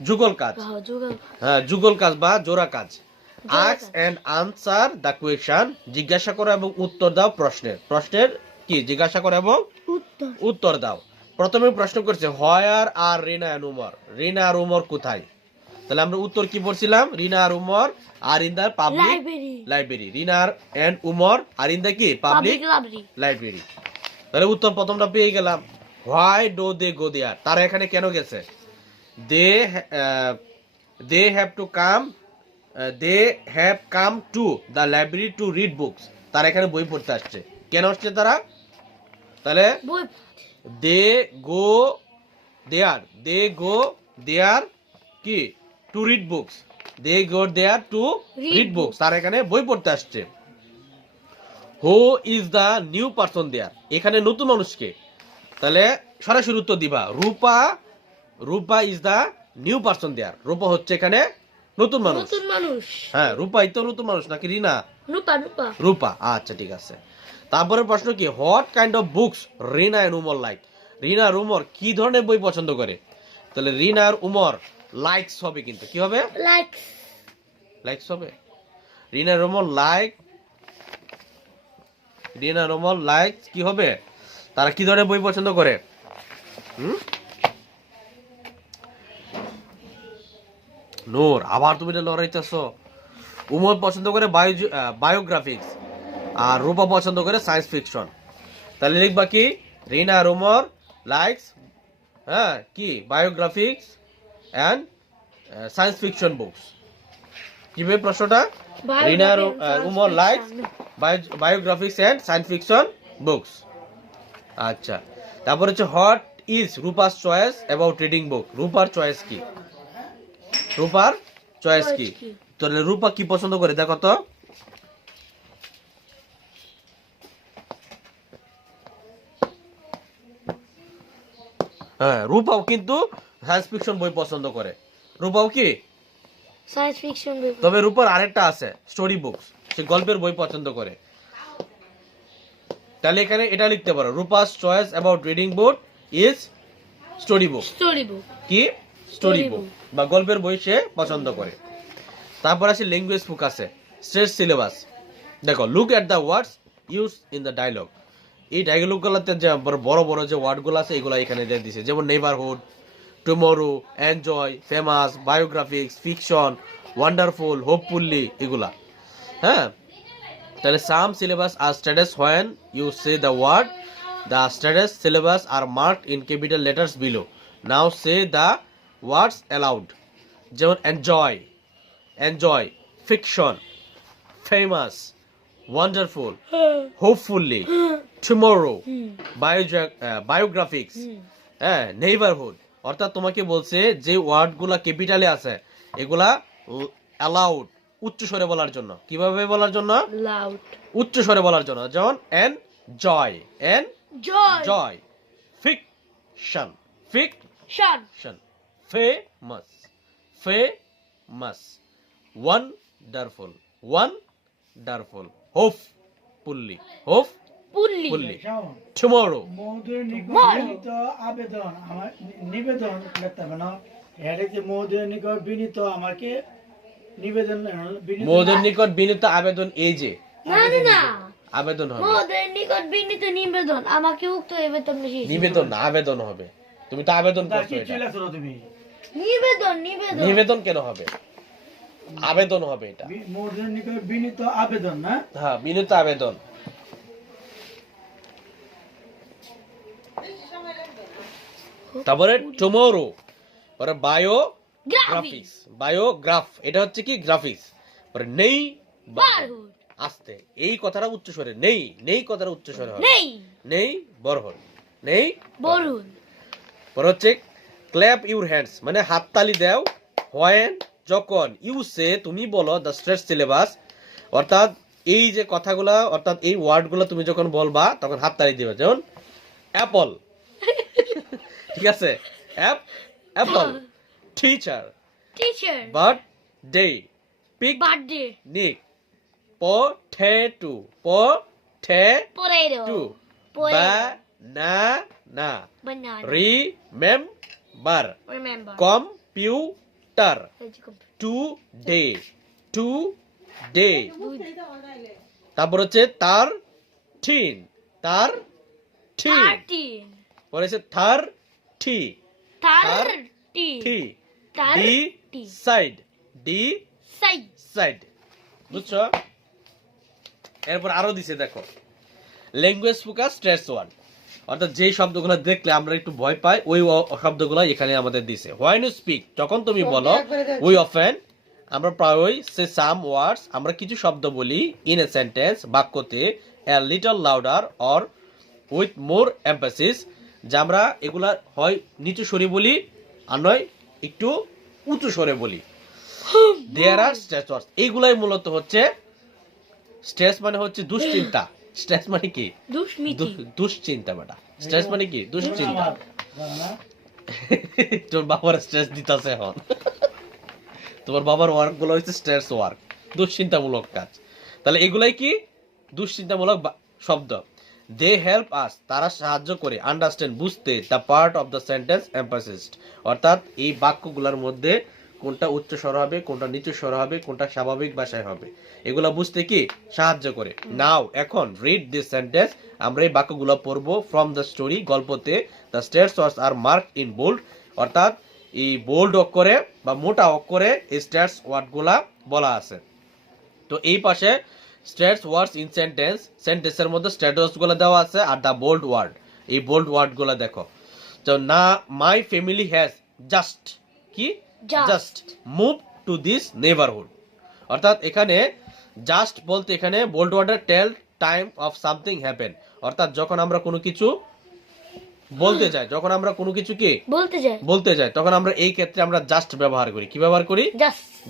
যুগল কাজ। হ্যাঁ, যুগল কাজ বা জোড়া কাজ। Ask and answer the question, জিজ্ঞাসা করো এবং উত্তর দাও প্রশ্নের। প্রশ্নের কি? জিজ্ঞাসা করো এবং উত্তর দাও। প্রথমে প্রশ্ন করছে where are Rina and Umar, Rina আর উমর কোথায়? তাহলে আমরা উত্তর কি পড়ছিলাম? রিনা আর Umar are in the public library. Rina and Umar are in the কি? Public library. তাহলে উত্তর প্রথমটা পেয়ে গেলাম। হোয়াই ডু দে গো দেয়ার, তারা এখানে কেন গেছে? They have to come, they have come to the library to read books, তারা এখানে বই পড়তে আসছে। কেন আসছে তারা? তাহলে দে গো দেয়ার কি to read books, they go there to Read read books, তার এখানে বই পড়তে আসছে। Who is the new person there, এখানে নতুন মানুষকে, তাহলে সরাসরি উত্তর দিবা Rupa is the new person there, Rupa হচ্ছে এখানে নতুন মানুষ। নতুন মানুষ। হ্যাঁ, রূপাই তো নতুন মানুষ নাকি রিনা? রূপা রূপা। রূপা, আচ্ছা ঠিক আছে। তারপরে প্রশ্ন কি, what kind of books Rina and Umar like, Rina আর উমর কি ধরনের বই পছন্দ করে? তাহলে রিনা আর উমর লাইকস হবে, কিন্তু কি হবে? লাইকস। লাইকস হবে। রিনা আর উমর লাইক কি হবে? তারা কি ধরনের বই পছন্দ করে? নূর, আবার তুমি এটা লড়াইতেছো। উমর পছন্দ করে বায়োগ্রাফিক্স আর রূপা পছন্দ করে সায়েন্স ফিকশন। তাহলে লিখবা কি, রিনা আর উমর লাইকস কি biographics and science fiction books. কিভাবে প্রশ্নটা? রিনা আর Umar likes biographics and science fiction books. আচ্ছা, তারপর হচ্ছে what is Rupa's choice about reading book, রূপার চয়েস কি? রূপার চয়েস কি? তাহলে রূপা কি পছন্দ করে দেখো তো। হ্যাঁ, রূপাও কিন্তু সায়েন্স ফিকশন বই পছন্দ করে। রূপাও কি সায়েন্স ফিকশন। তবে রূপার আরেকটা আছে স্টোরি বুকস, সে গল্পের বই পছন্দ করে। তাহলে এখানে এটা লিখতে পারো, Rupa's choice about reading book is story book. Story book কি? স্টোরি Story বুক book। বা গল্পের বই সে পছন্দ করে। তারপর আছে ল্যাঙ্গুয়েজ বুক আছে, স্ট্রেস সিলেবাস। দেখো, look at the words use in the dialogue, এই ডায়লগগুলোতে যে বড় বড় যে ওয়ার্ডগুলো আছে এগুলো এখানে দিয়ে দিছে, যেমন neighbourhood, tomorrow, enjoy, famous, biographics, fiction, wonderful, hopefully, এগুলা। হ্যাঁ, তাহলে some syllables are stressed when you say the word, the stressed syllables are marked in capital letters below, now say the words aloud. যেমন enjoy, fiction, famous, wonderful, hopefully, tomorrow, biographics, হ্যাঁ, neighbourhood. অর্থাৎ তোমাকে বলছে যে ওয়ার্ডগুলা ক্যাপিটালে আছে এগুলা allowed উচ্চ স্বরে বলার জন্য। কিভাবে বলার জন্য? লাউড। উচ্চ স্বরে বলার জন্য। যেমন joy, joy. Fiction, shun. Famous, wonderful, hopefully, পুল্লি। টুমরো। মহোদয়ের নিকট আবেদন, আমার নিবেদন লিখতে হবে না, এটা যে মহোদয়ের নিকট বিনীত আমাকে নিবেদন, মোদের নিকট বিনীত আবেদন, এই যে না আবেদন হবে, মোদের নিকট বিনীত নিবেদন আমাকে উক্ত আবেদন নিবেদন না আবেদন হবে। তুমি তো আবেদন করছো, এটা তুমি নিবেদন। নিবেদন কেন হবে? আবেদন হবে এটা। মহোদয়ের নিকট বিনীত আবেদন, না? হ্যাঁ, বিনীত আবেদন। তারপরে টুমরো, পরে বায়োগ্রাফ, এটা হচ্ছে কি গ্রাফিক্স। পরে নেই আস্তে, এই কথাটা উচ্চ স্বরে, নেই কথাটা উচ্চ স্বরে হবে, নেই বরহল, পরে হচ্ছে ক্ল্যাপ ইউর হ্যান্ডস, মানে হাততালি দাও, হোয়েন যখন, ইউ সে তুমি বলো, দ্য স্ট্রেস সিলেবাস, অর্থাৎ এই যে কথাগুলা, অর্থাৎ এই ওয়ার্ডগুলো তুমি যখন বলবা তখন হাততালি দিবে। যেমন অ্যাপল, ঠিক আছে, apple, teacher, birthday, picnic, potato, banana, remember, computer, today, তারপর হচ্ছে তার পরে হচ্ছে থার্টি, ডিসাইড, বুঝছো? এরপর আরো দিছে, দেখো, ল্যাঙ্গুয়েজ ফোকাস স্ট্রেস ওয়ার্ড, অর্থাৎ যে শব্দগুলো দেখলে আমরা একটু ভয় পাই ওই শব্দগুলো এখানে আমাদের দিছে। হোয়েন ইউ স্পিক, যখন তুমি বলো, উই অফেন, আমরা প্রায়ই সে সাম ওয়ার্ডস, আমরা কিছু শব্দ বলি, ইন এ সেন্টেন্স, বাক্যতে, a little louder or with more emphasis, যে আমরা এগুলা হয় নিচু স্বরে বলি আর নয় একটু উঁচু স্বরে বলি। দেয়ার আর স্ট্রেস ওয়ার্ডস। এইগুলাই মূলত হচ্ছে স্ট্রেস, মানে হচ্ছে দুশ্চিন্তা। স্ট্রেস মানে কি? দুষ্মিতি। দুশ্চিন্তা বেটা। স্ট্রেস মানে কি? দুশ্চিন্তা। আমার জানো না? তোর বাবার স্ট্রেস দিতেছে এখন। তোমার বাবার ওয়ার্ক গুলো হচ্ছে স্ট্রেস ওয়ার্ক, দুশ্চিন্তামূলক কাজ। তাহলে এগুলাই কি? দুশ্চিন্তামূলক শব্দ। দে হেল্প আস, তারা সাহায্য করে, আন্ডারস্ট্যান্ড, বুঝতে, the part of the sentence emphasised, অর্থাৎ এই বাক্যগুলোর মধ্যে কোনটা উচ্চ স্বর হবে, কোনটা নিচু স্বর হবে, কোনটা স্বাভাবিক ভাষায় হবে, এগুলা বুঝতে কি সাহায্য করে। নাও এখন রিড দিস সেন্টেন্স, আমরা এই বাক্যগুলো পড়বো ফ্রম দ্য স্টোরি, গল্পতে। The stress words are marked in bold, অর্থাৎ এই বোল্ড অক্ষরে বা মোটা অক্ষরে এই স্ট্রেস ওয়ার্ডগুলা বলা আছে। তো এই পাশে স্ট্রেস ওয়ার্ডস ইন সেন্টেন্স, সেন্টেন্সের মধ্যে স্ট্রেস গুলো দেওয়া আছে, আর দ্য বোল্ড ওয়ার্ড, এই বোল্ড ওয়ার্ড গুলো দেখো। তো না, মাই ফ্যামিলি হ্যাজ জাস্ট কি just move to this neighbourhood, অর্থাৎ এখানে জাস্ট বলতে এখানে বোল্ড ওয়ার্ডের টেল টাইম অফ সামথিং হ্যাপেন, অর্থাৎ যখন আমরা কোনো কিছু বলতে চাই, যখন আমরা কোনো কিছু কি বলতে চাই, তখন আমরা এই ক্ষেত্রে আমরা জাস্ট ব্যবহার করি। কি ব্যবহার করি?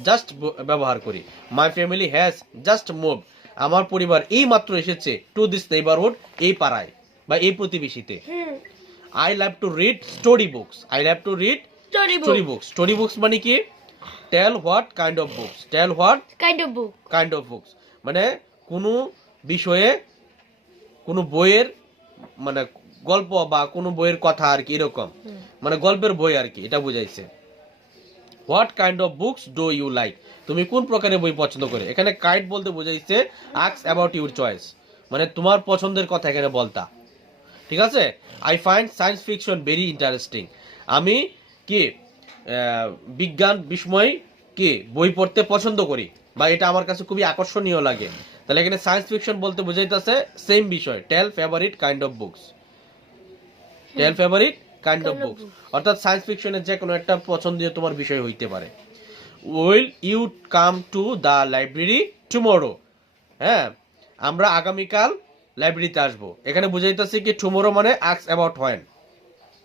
জাস্ট ব্যবহার করি। My family has just move, আমার পরিবার এই মাত্র এসেছে, টু দিস নেইবারহুড, এই পাড়ায় বা এই প্রতিবেশীতে। I love to read story books, I love to read story books. Story books মানে কি? Tell what kind of books, tell what kind of books, মানে কোনো বিষয়ে কোনো বইয়ের মানে গল্প বা কোনো বইয়ের কথা আর কি, এরকম মানে গল্পের বই আর কি, এটা বুঝাইছে। What kind of books do you like, তুমি কোন প্রকারের বই পছন্দ করে। এখানে কাইন্ড বলতে বোঝাইছে আস্ক অ্যাবাউট ইউর চয়েস, মানে তোমার পছন্দের কথা এখানে বলতা। ঠিক আছে। I find science fiction very interesting, আমি কি বিজ্ঞান বিস্ময় কি বই পড়তে পছন্দ করি, বা এটা আমার কাছে খুবই আকর্ষণীয় লাগে। তাহলে এখানে সায়েন্স ফিকশন বলতে বোঝাইতেছে সেম বিষয়, tell favourite kind of books, tell favourite kind of books, অর্থাৎ সায়েন্স ফিকশনের যে কোনো একটা পছন্দীয় তোমার বিষয় হইতে পারে। Will you come to the library tomorrow, হ্যাঁ আমরা আগামীকাল লাইব্রেরিতে আসবো। এখানে বুঝাইতেছে কি টুমোরো মানে ask about when,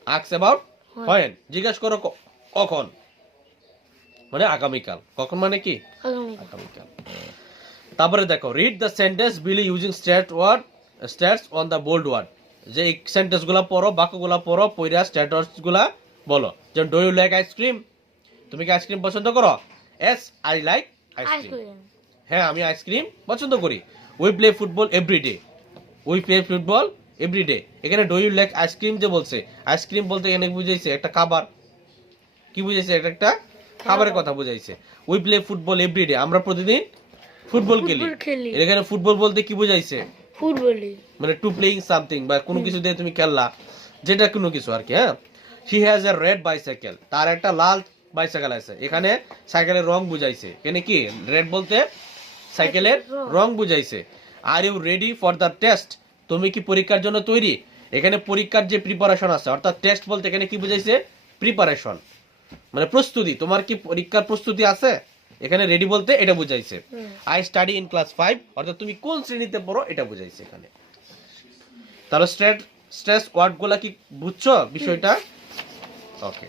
ask about when, জিজ্ঞাসা করো কখন, মানে আগামীকাল। কখন মানে কি? আগামীকাল। তারপরে দেখো read the sentence Billy using stress on the bold word, যে এই সেন্টেন্স গুলা পড়ো, বাক্যগুলা পড়ো, পইরা স্ট্যাটাস গুলা বলো। যেমন ডু ইউ লাইক আইসক্রিম, তুমি কি আইসক্রিম পছন্দ করো? এস আই লাইক আইসক্রিম, হ্যাঁ আমি আইসক্রিম পছন্দ করি। We play football every day, we play football every day. এখানে ডু ইউ লাইক আইসক্রিম যে বলছে, আইসক্রিম বলতে এখানে বুঝাইছে একটা খাবার, কি বুঝাইছে? একটা খাবারের কথা বুঝাইছে। উই প্লে ফুটবল এভরিডে, আমরা প্রতিদিন ফুটবল খেলি। এখানে ফুটবল বলতে কি বুঝাইছে? মানে টু প্লেইং সামথিং, বা কোনো কিছু দিয়ে তুমি খেললা, যেটা কোনো কিছু আর কি। হ্যাঁ, he has a red bicycle, তার একটা লাল বাইসাইকেল আছে। এখানে সাইকেলের রং বুঝাইছে, এখানে কি রেড বলতে সাইকেলের রং বুঝাইছে। Are you ready for the test, তুমি কি পরীক্ষার জন্য তৈরি। এখানে পরীক্ষার যে প্রিপারেশন আছে, অর্থাৎ টেস্ট বলতে এখানে কি বুঝাইছে? প্রিপারেশন, মানে প্রস্তুতি, তোমার কি পরীক্ষার প্রস্তুতি আছে। এখানে রেডি বলতে এটা বুঝাইছে। আই স্টাডি ইন ক্লাস 5, অর্থাৎ তুমি কোন শ্রেণীতে পড়ো এটা বুঝাইছে এখানে। তাহলে স্ট্রেস ওয়ার্ড গুলা কি বুঝছো বিষয়টা? ওকে,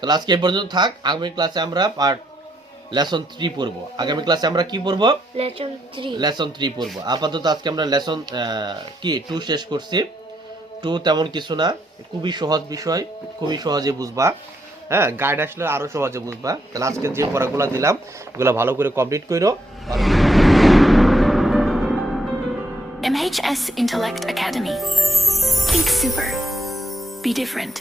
তাহলে আজকে এই পর্যন্ত থাক। আগামী ক্লাসে আমরা লেসন 3 পড়বো। আগামী ক্লাসে আমরা কি পড়বো? লেসন 3 পড়বো। আপাতত আজকে আমরা লেসন 2 শেষ করছি। 2 তেমন কিছু না, খুবই সহজ বিষয়, খুবই সহজে বুঝবা। হ্যাঁ, গাইড আসলে আরো সহজে বুঝবা। তাহলে আজকে যে পড়াগুলো দিলাম এগুলো ভালো করে কমপ্লিট করো। MHS Intellect Academy. Think super. Be different.